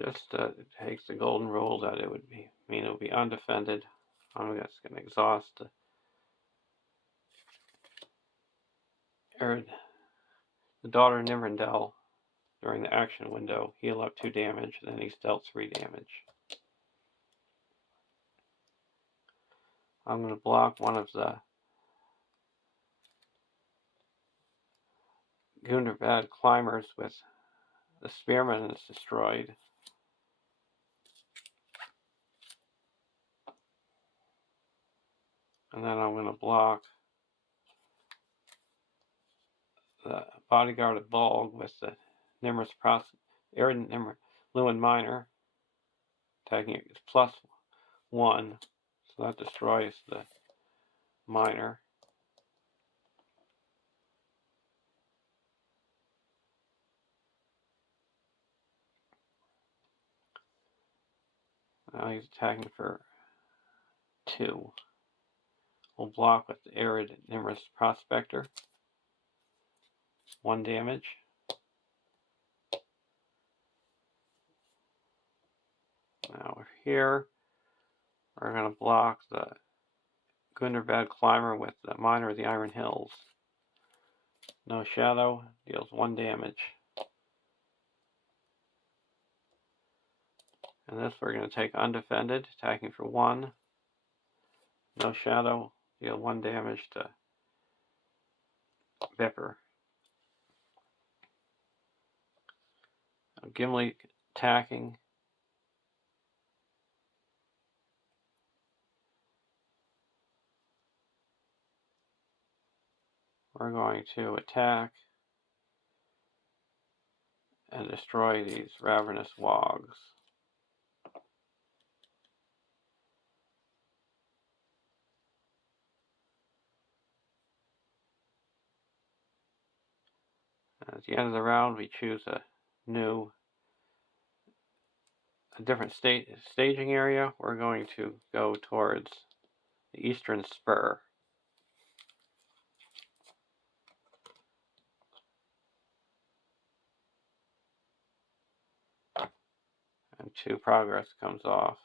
Just it takes the golden rule that it would mean it would be undefended. I'm just going to exhaust the daughter Nimrindel during the action window, heal up 2 damage, and then he's dealt 3 damage. I'm going to block one of the Gunderbad climbers with the Spearman is destroyed. And then I'm going to block the Bodyguard of Bulg with the Nimrus Arid Lewin Miner, attacking it +1, so that destroys the miner. Now he's attacking for 2. We'll block with the Arid Nimrus Prospector, 1 damage. Now we're here. We're going to block the Gunderbad Climber with the Miner of the Iron Hills. No Shadow, deals 1 damage. And this we're going to take Undefended, attacking for 1. No Shadow, deal 1 damage to Viper. Gimli attacking. We're going to attack and destroy these ravenous wogs. And at the end of the round, we choose a different staging area. We're going to go towards the Eastern Spur. And 2 progress comes off.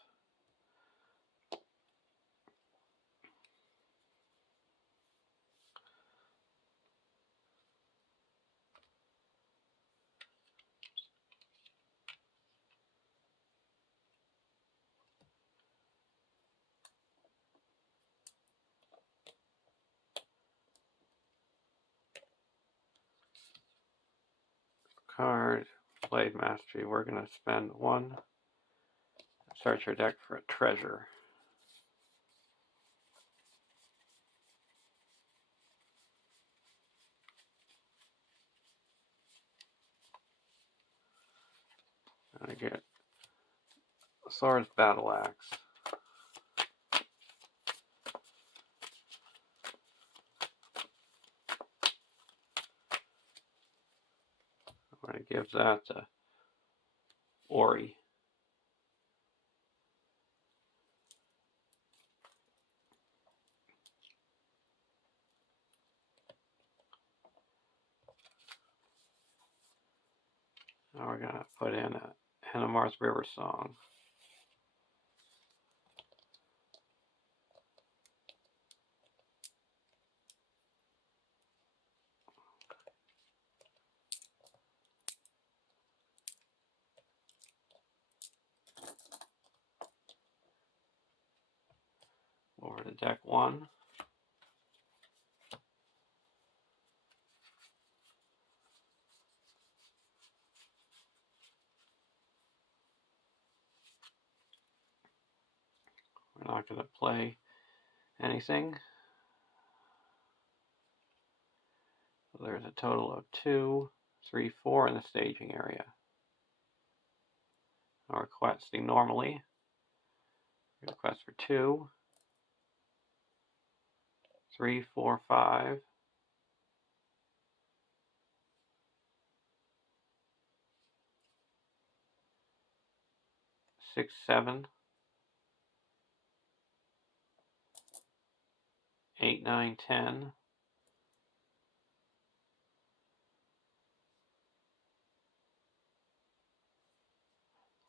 Card, Blade Mastery. We're going to spend 1. Search your deck for a treasure. I get Thor's Battle Axe. I'm going to give that to Ori. Now we're going to put in a Hanumar's River Song. Over to deck 1. We're not going to play anything. So there's a total of 2, 3, 4 in the staging area. Now requesting normally. Request for 2, 3, 4, 5. 6, 7. 8, 9, 10.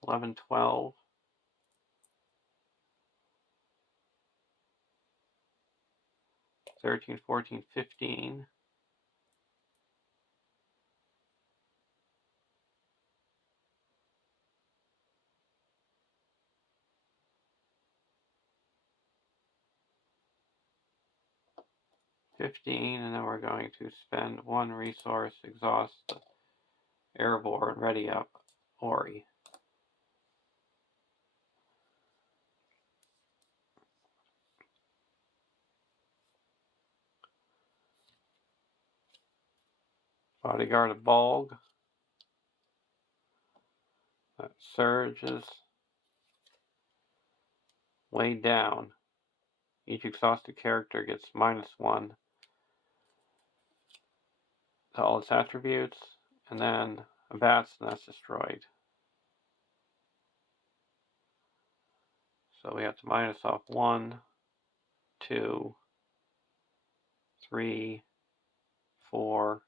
11, 12. 13, 14, 15. 15, and then we're going to spend 1 resource, exhaust the airborne, ready up Ori. Bodyguard of Bolg. That surges. Weighed down. Each exhausted character gets -1 to all its attributes, and then a bat's nest destroyed. So we have to minus off 1, 2, 3, 4,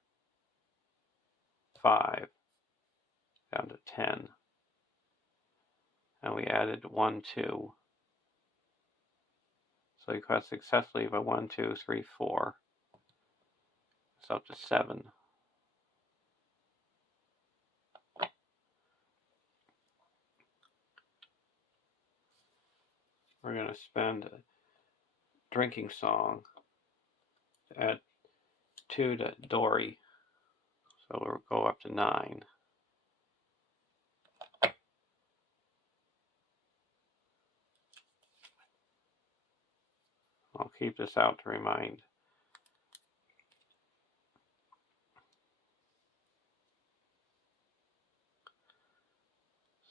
5, down to 10. And we added 1, 2. So we quest successfully by 1, 2, 3, 4. It's up to 7. We're going to spend a drinking song to add 2 to Dory. So we'll go up to 9. I'll keep this out to remind.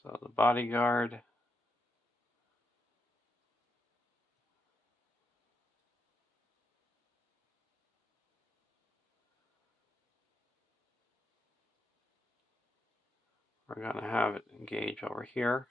So the bodyguard. We're going to have it engage over here.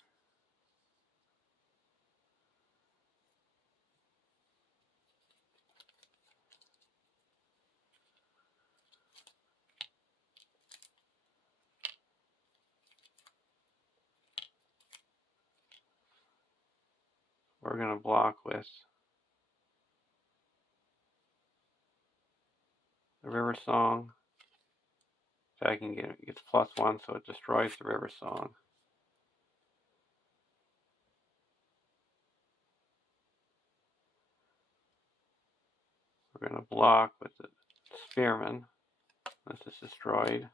We're going to block with the River Song. Attacking gets +1, so it destroys the River Song. We're going to block with the Spearman. This is destroyed.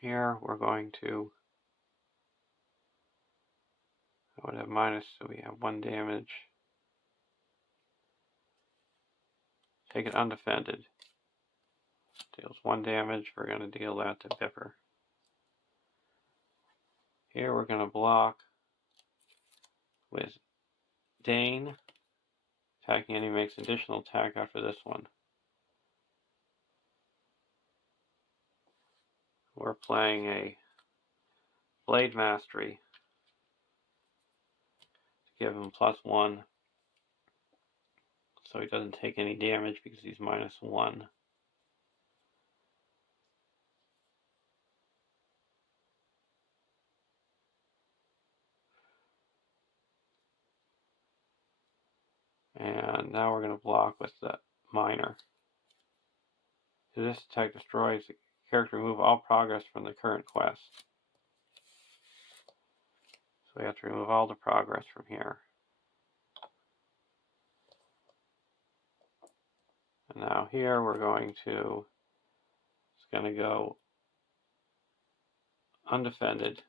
Here we're going to, I would have minus, so we have 1 damage. Take it undefended. Deals 1 damage. We're going to deal that to Bipper. Here we're going to block with Dane. Attacking enemy makes additional attack after this one. We're playing a Blade Mastery to give him +1. So he doesn't take any damage because he's -1. And now we're going to block with the Miner. If this attack destroys, the character remove all progress from the current quest. So we have to remove all the progress from here. And now here we're going to, it's going to go undefended.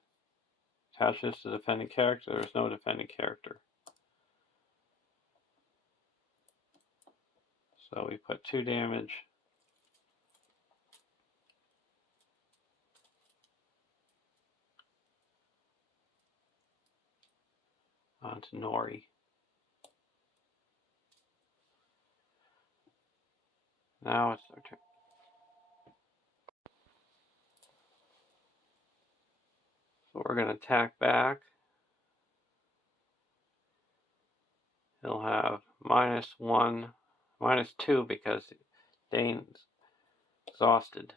Attach this to the defending character. There's no defending character. So we put 2 damage onto Nori. Now it's our turn. So we're going to attack back. He'll have -1, -2 because Dane's exhausted.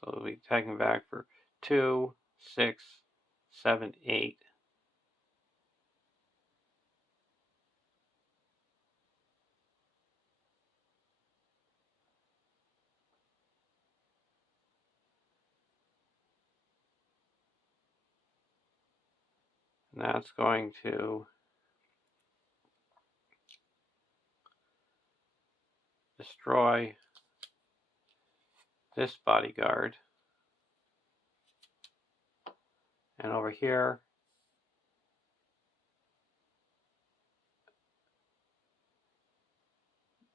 So we'll be attacking back for 2, 6, 7, 8. that's going to destroy this bodyguard. And over here,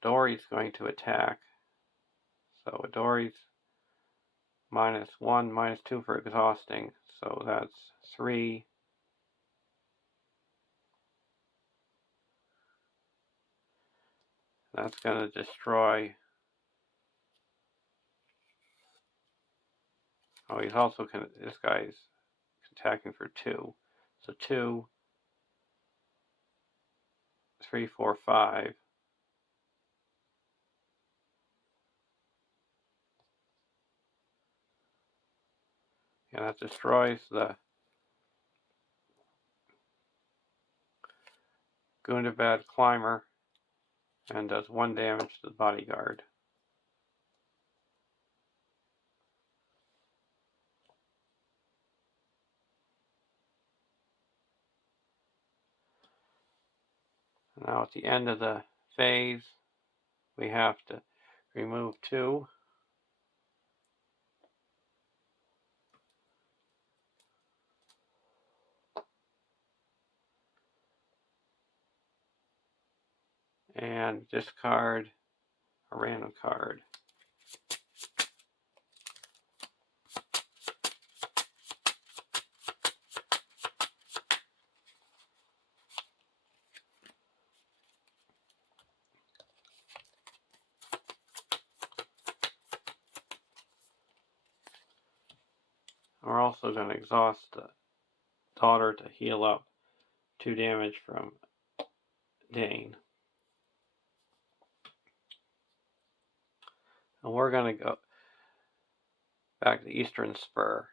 Dory's going to attack. So Dory's -1, -2 for exhausting. So that's 3. That's going to destroy. Oh, he's also this guy's attacking for 2. So 2, 3, 4, 5. And that destroys the Gundabad climber and does 1 damage to the bodyguard. Now at the end of the phase, we have to remove 2. And discard a random card. We're also going to exhaust the daughter to heal up 2 damage from Dane. And we're going to go back to Eastern Spur.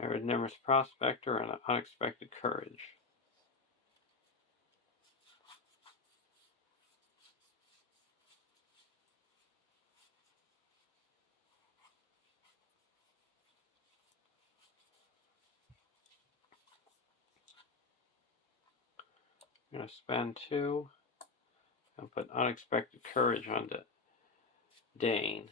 Aerodynamous Prospector and Unexpected Courage. I'm going to spend 2 and put Unexpected Courage onto Dane.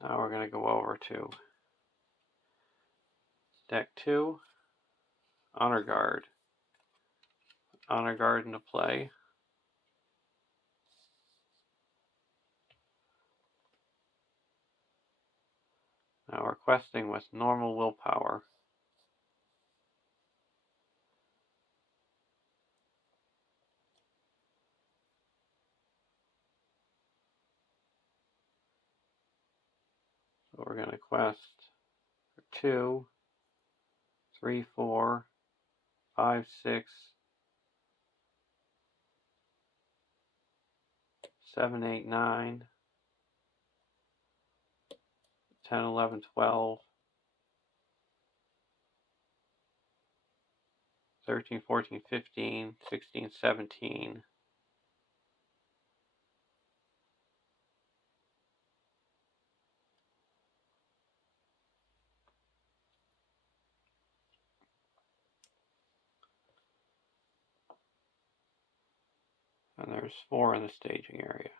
Now we're going to go over to deck 2, Honor Guard. Honor Guard into play. Now we're questing with normal willpower. So we're going to quest for 2, 3, 4, 5, 6, 7, 8, 9, 10, 11, 12, 13, 14, 15, 16, 17. And there's 4 in the staging area.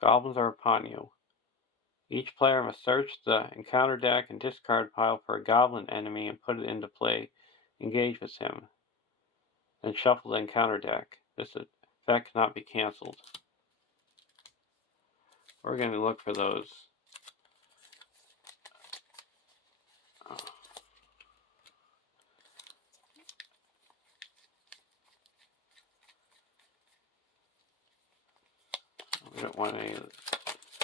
Goblins are upon you. Each player must search the encounter deck and discard pile for a goblin enemy and put it into play. Engage with him. Then shuffle the encounter deck. This effect cannot be cancelled. we're going to look for those we don't want any of those.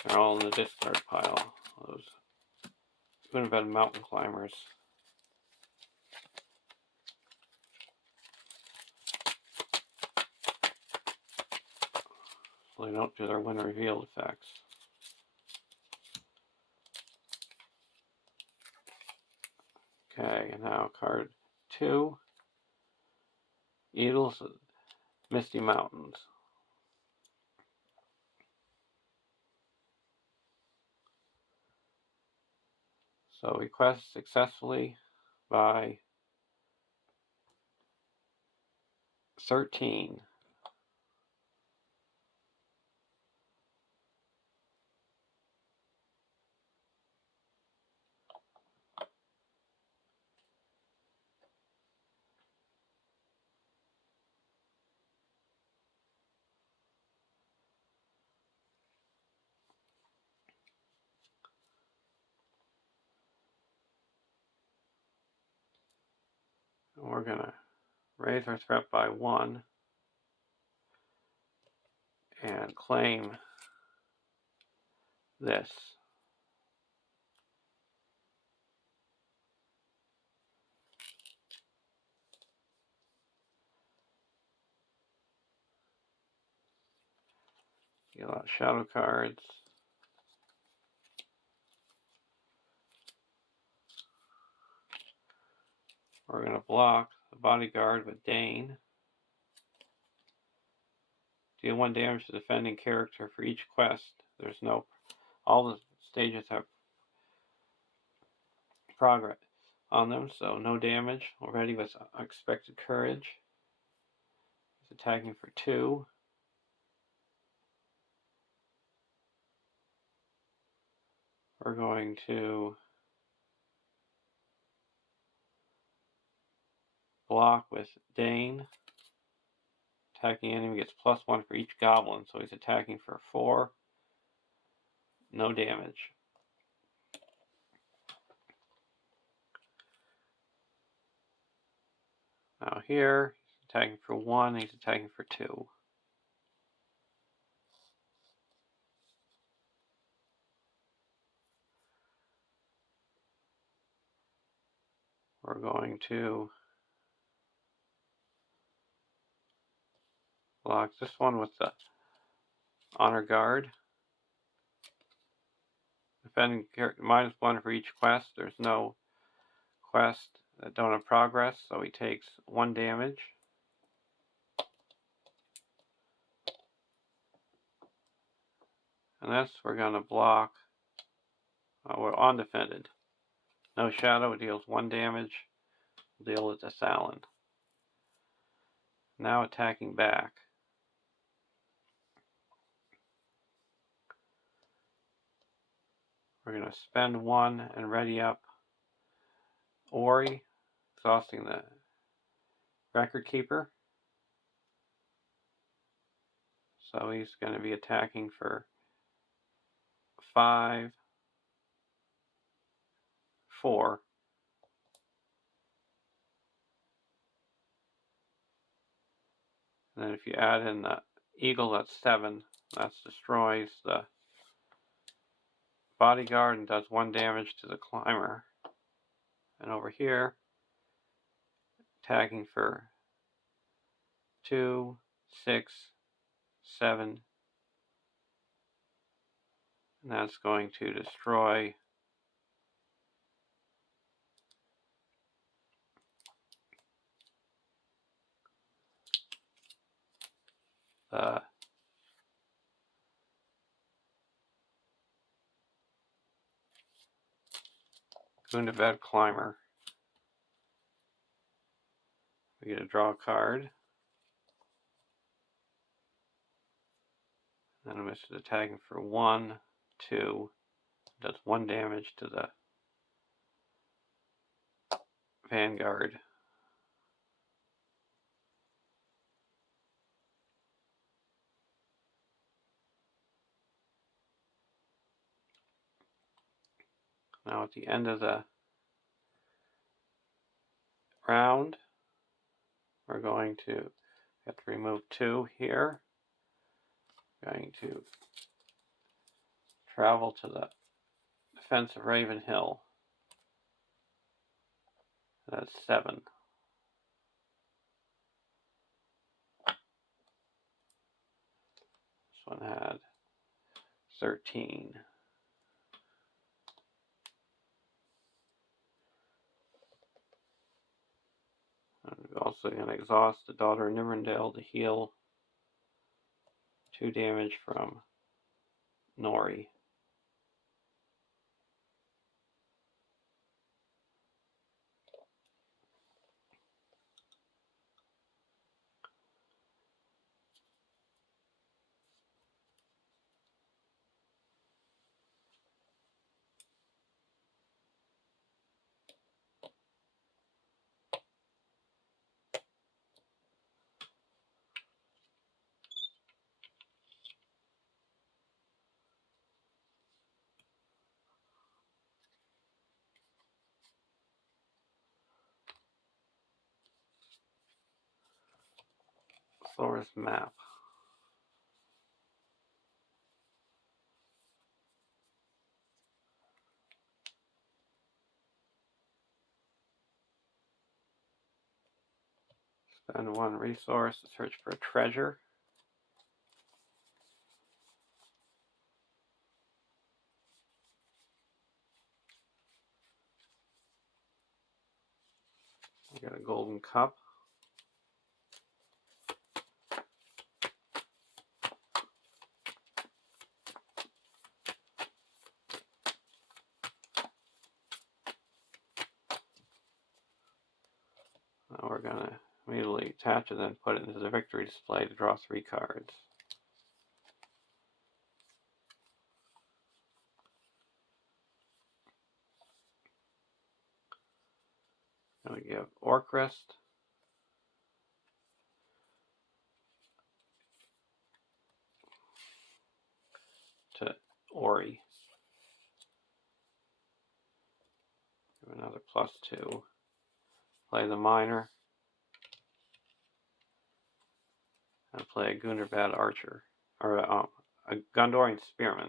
They're all in the discard pile. Those would have been mountain climbers. So they don't do their when revealed effects. Okay, and now card 2. Eagles, Misty Mountains. So request successfully by 13. And we're going to raise our threat by 1 and claim this. Get a lot of shadow cards. We're going to block the bodyguard with Dane. Deal 1 damage to defending character for each quest. There's no, all the stages have progress on them, so no damage. Already with Unexpected Courage. He's attacking for 2. We're going to block with Dane. Attacking enemy gets +1 for each goblin, so he's attacking for 4. No damage. Now here, he's attacking for 1, he's attacking for 2. We're going to block this one with the Honor Guard. Defending character -1 for each quest. There's no quest that don't have progress, so he takes 1 damage. And this we're going to block. We're undefended. No shadow, deals 1 damage. We'll deal with this Allen. Now attacking back. We're going to spend 1 and ready up Ori, exhausting the Record Keeper. So he's going to be attacking for 5, 4. And then if you add in the Eagle, that's 7. That destroys the bodyguard and does 1 damage to the climber. And over here, attacking for 2, 6, 7. And that's going to destroy the Gundabad climber. We get to draw a card. And I'm just attacking for 1, 2. Does 1 damage to the Vanguard. Now at the end of the round, we're going to have to remove 2 here. Going to travel to the defense of Raven Hill. That's 7. This one had 13. I'm also going to exhaust the Daughter of Nimrendale to heal 2 damage from Nori. Source map. Spend 1 resource to search for a treasure. I got a golden cup. Now we're going to immediately attach it and then put it into the victory display to draw 3 cards. I'm going to give Orcrist to Ori. Give another +2. Play the Miner. And play a Gunderbad Archer. Or a Gondorian Spearman.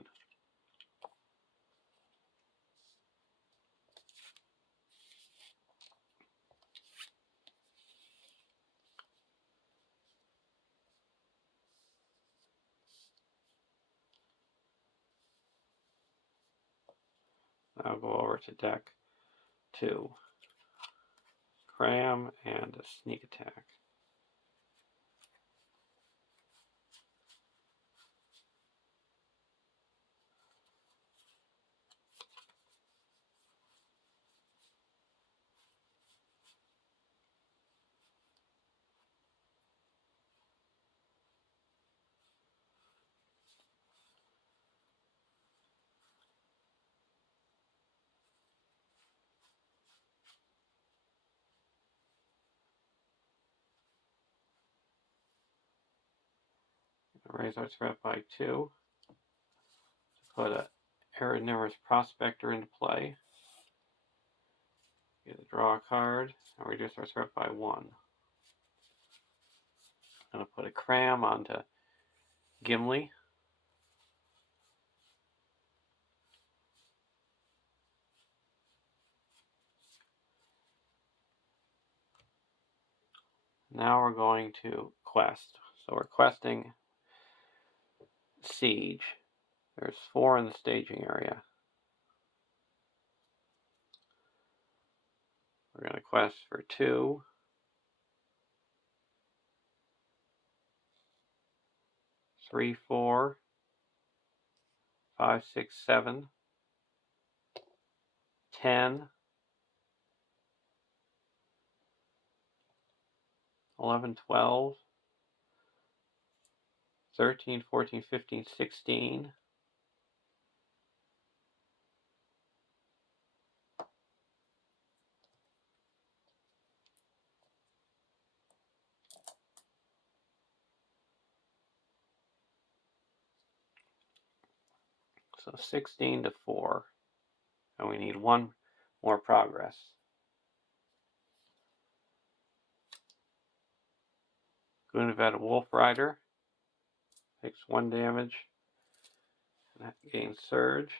I'll go over to deck 2. Cram and a sneak attack. Raise our threat by 2. To put a Arid Prospector into play. Get a draw card and reduce our threat by 1. I'm going to put a Cram onto Gimli. Now we're going to quest. So we're questing Siege. There's 4 in the staging area. We're going to quest for 2. 3, 4, 5, 6, 7, 10, 11, 12, 13, 14, 15, 16. So 16 to 4. and we need one more progress. Gunnevad Wolf Rider takes 1 damage and gains Surge.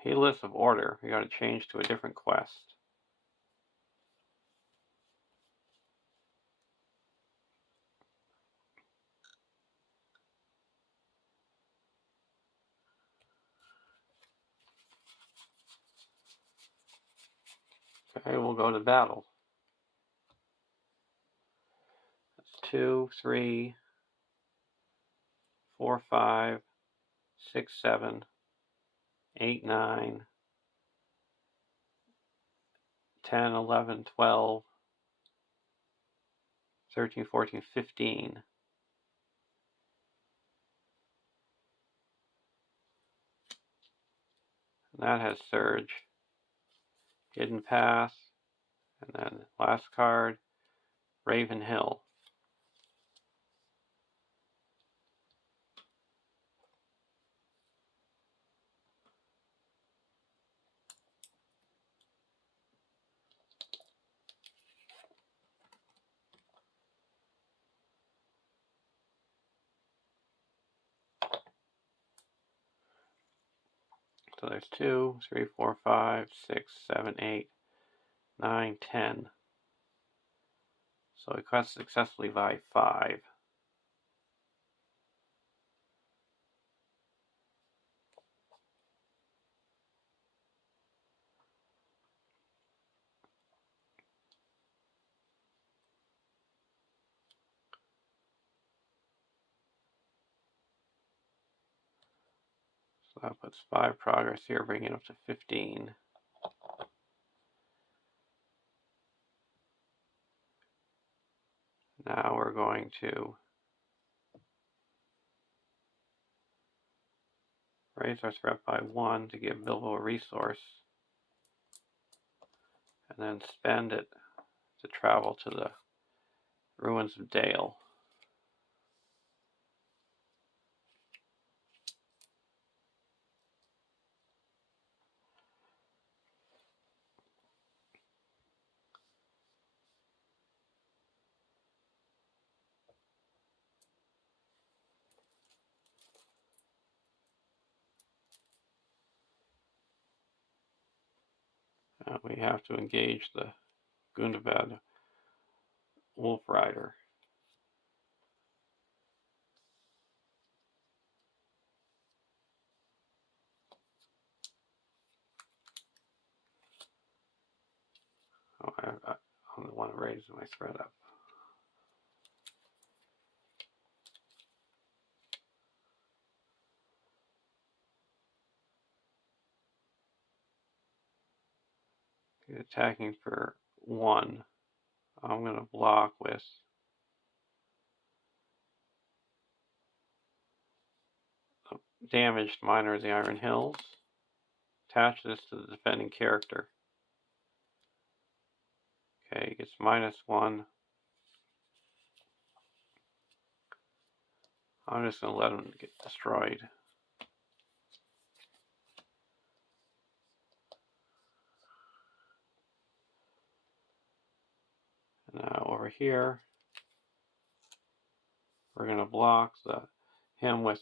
Heedless of Order, we got to change to a different quest. Okay, we'll go to battle. That's 2, 3, 4, 5, 6, 7, 8, 9, 10, 11, 12, 13, 14, 15. And that has Surge, Hidden Path, and then last card, Raven Hill. So there's 2, 3, 4, 5, 6, 7, 8, 9, 10. So we quest successfully by 5. So that puts 5 progress here, bringing it up to 15. Now we're going to raise our threat by 1 to give Bilbo a resource, and then spend it to travel to the ruins of Dale. We have to engage the Gunnevad Wolf Rider. Oh, I'm the one raising my threat up. He's attacking for 1. I'm going to block with damaged Miner of the Iron Hills. Attach this to the defending character. Okay, he gets -1. I'm just going to let him get destroyed. Now over here, we're going to block him with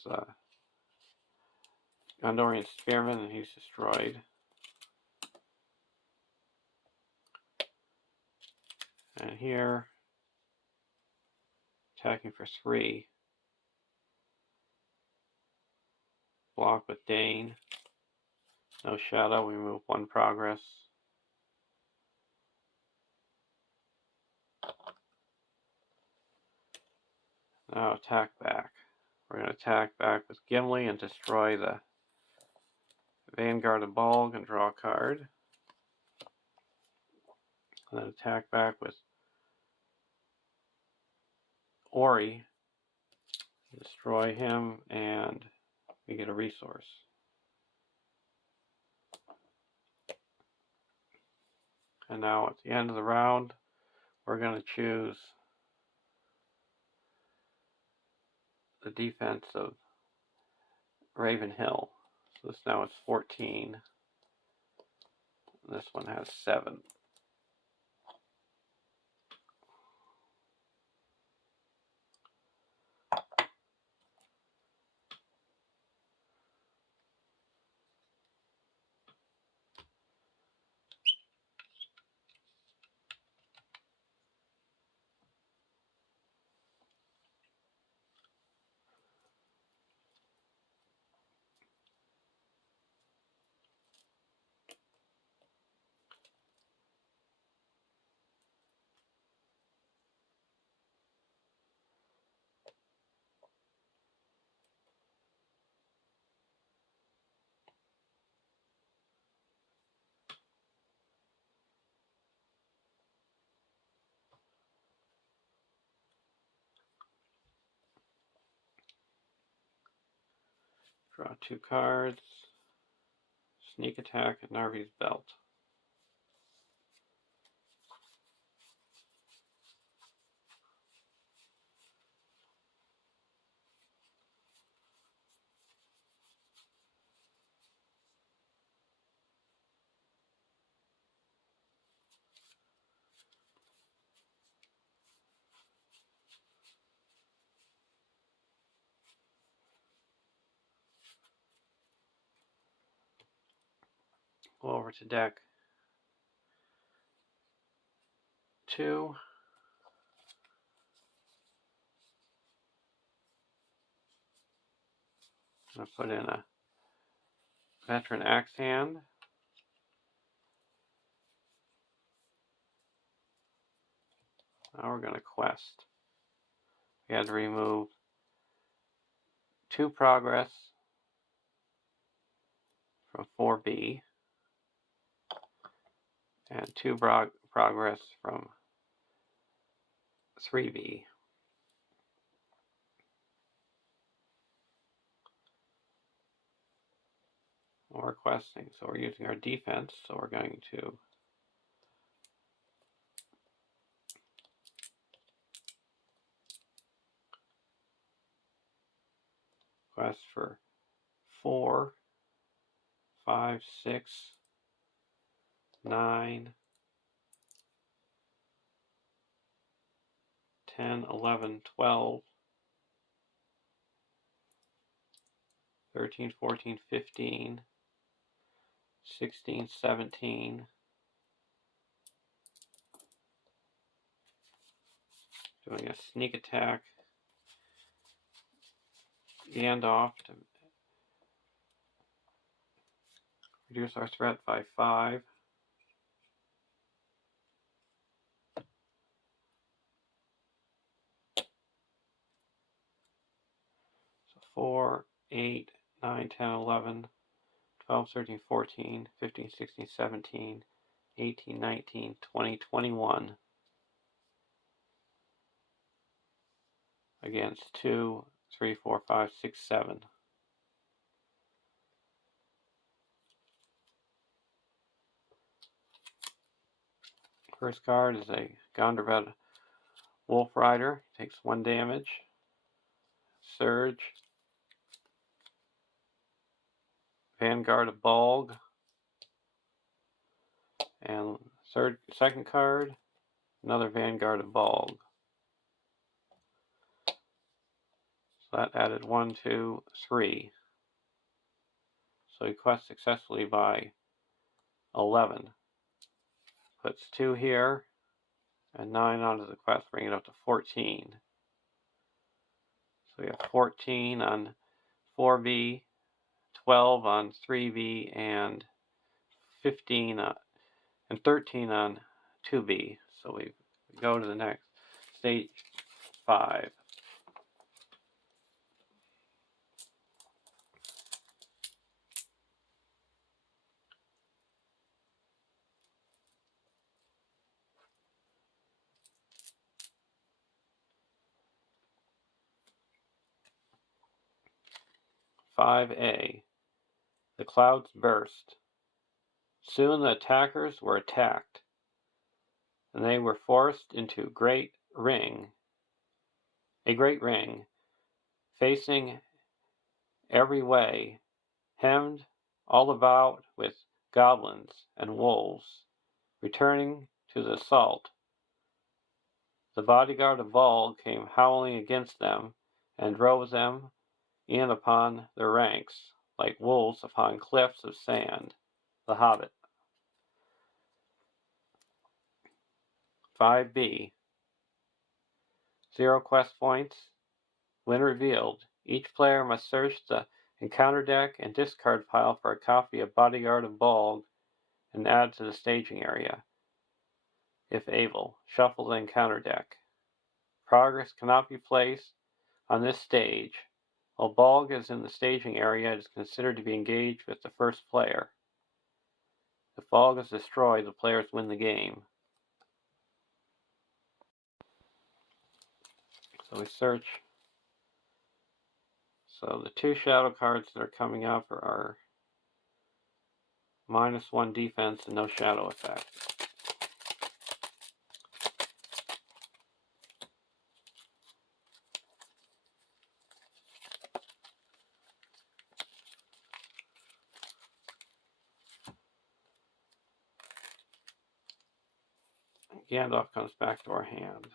Gondorian Spearman, and he's destroyed. And here, attacking for 3. Block with Dane. No shadow, we move 1 progress. Now attack back. We're going to attack back with Gimli and destroy the Vanguard of Bolg and draw a card. And then attack back with Ori, destroy him, and we get a resource. And now at the end of the round, we're going to choose the defense of Raven Hill. So this now is 14. This one has 7. Draw 2 cards. Sneak attack at Narvi's Belt. Go over to deck 2. I'm going to put in a Veteran Axe Hand. Now we're going to quest. We had to remove 2 progress from 4B and 2 progress from 3B. We're questing, so we're using our defense, so we're going to quest for 4, 5, 6, 9, 10, 11, 12, 13, 14, 15, 16, 17, doing a sneak attack, Gandalf to reduce our threat by 5. So 4, 8, 9, 10, 11, 12, 13, 14, 15, 16, 17, 18, 19, 20, 21 against 2, 3, 4, 5, 6, 7. First card is a Gondorvet Wolf Rider. Takes 1 damage. Surge. Vanguard of Bolg. And second card, another Vanguard of Bolg. So that added 1, 2, 3. So he quests successfully by 11. Puts 2 here and 9 onto the quest, bringing it up to 14. So we have 14 on 4B, 12 on 3B, and 15 and 13 on 2B. So we go to the next stage 5. 5A. The clouds burst. Soon the attackers were attacked, and they were forced into a great ring, facing every way, hemmed all about with goblins and wolves, returning to the assault. The bodyguard of Volg came howling against them, and drove them in upon their ranks, like wolves upon cliffs of sand. The Hobbit. 5B. 0 quest points. When revealed, each player must search the encounter deck and discard pile for a copy of Bodyguard of Volg and add to the staging area. If able, shuffle the encounter deck. Progress cannot be placed on this stage. While Volg is in the staging area, it is considered to be engaged with the first player. If Volg is destroyed, the players win the game. So we search. So the 2 shadow cards that are coming up are -1 defense and no shadow effect. Gandalf comes back to our hand.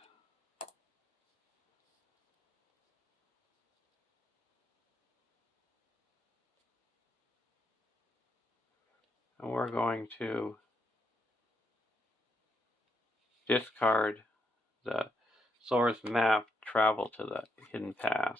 And we're going to discard the Sora's map, travel to the hidden pass.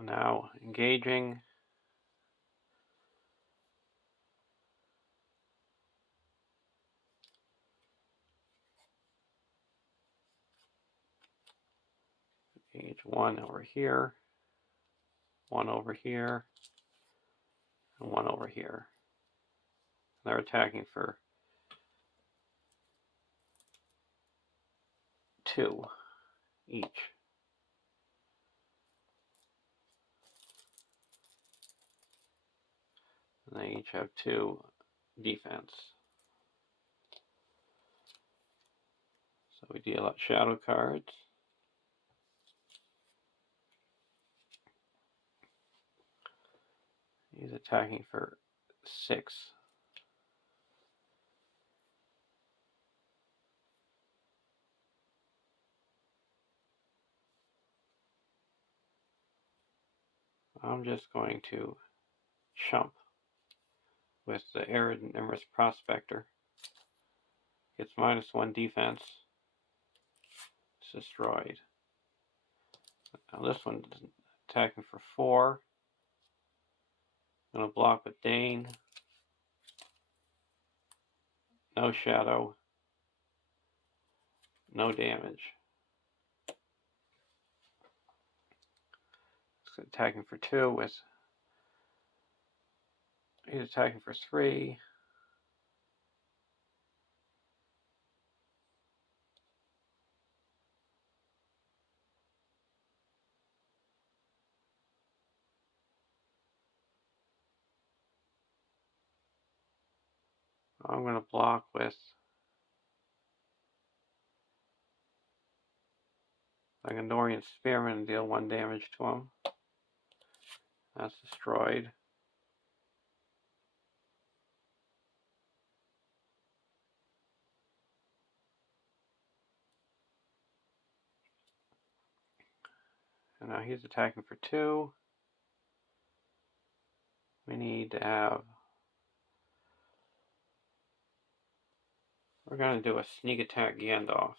Now engaging. Engage 1 over here, 1 over here, and 1 over here. They're attacking for 2 each. And they each have 2 defense. So we deal out shadow cards. He's attacking for 6. I'm just going to chump with the Arid and Emrys Prospector. Gets -1 defense. It's destroyed. Now this one's attacking for 4. Gonna block with Dane. No shadow. No damage. It's attacking for 2 with. He's attacking for 3. I'm going to block with Lycandorian Spearman and deal 1 damage to him. That's destroyed. And now he's attacking for 2. We need to have. We're going to do a sneak attack Gandalf.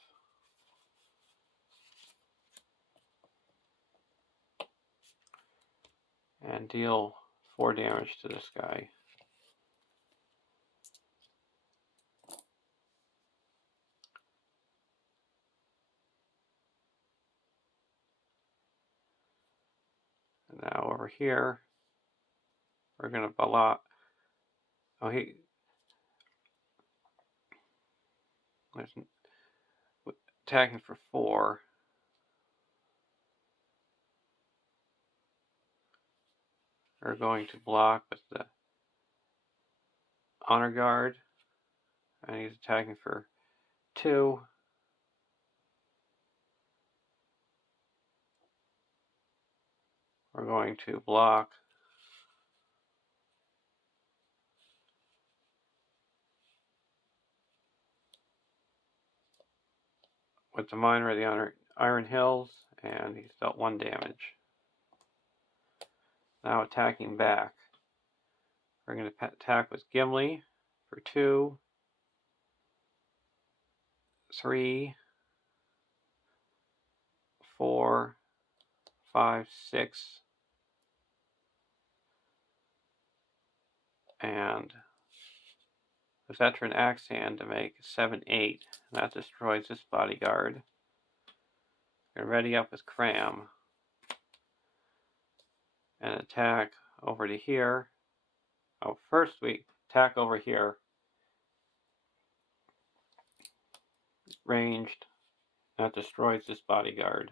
And deal 4 damage to this guy. And now over here, we're going to block. attacking for 4. Are going to block with the Honor Guard, and he's attacking for 2. We're going to block with the Miner of the Iron Hills, and he's dealt 1 damage. Now attacking back. We're going to attack with Gimli for 2, 3, 4, 5, 6, and the Veteran Axe Hand to make 7, 8. That destroys this bodyguard. And ready up with Cram. And attack over to here. Oh, first we attack over here. Ranged. That destroys this bodyguard.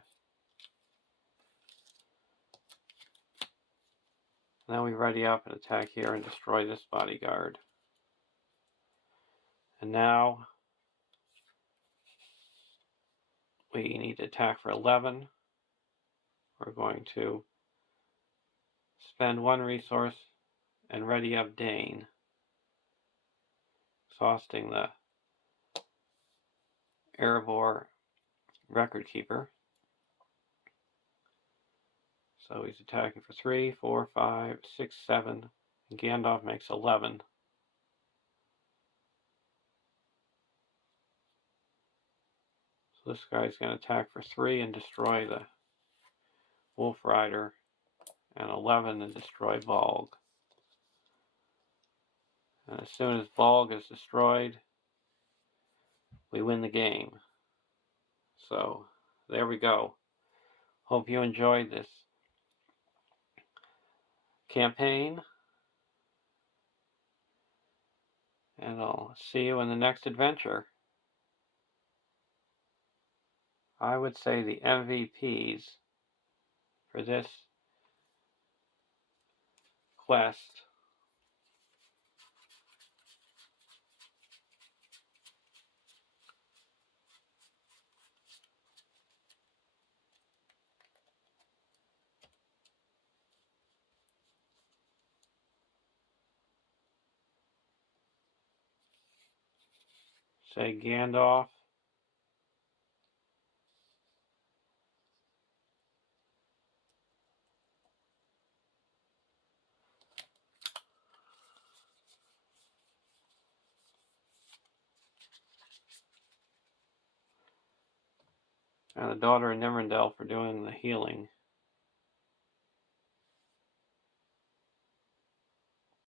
Now we ready up and attack here and destroy this bodyguard. And now we need to attack for 11. We're going to spend 1 resource and ready up Dane, exhausting the Erebor Record Keeper. So he's attacking for 3, 4, 5, 6, 7, and Gandalf makes 11. So this guy's going to attack for 3 and destroy the Wolf Rider, and 11 and destroy Volg. And as soon as Volg is destroyed, we win the game. So there we go. Hope you enjoyed this campaign, and I'll see you in the next adventure. I would say the MVPs for this quest say Gandalf, and the Daughter of Nimrindel for doing the healing.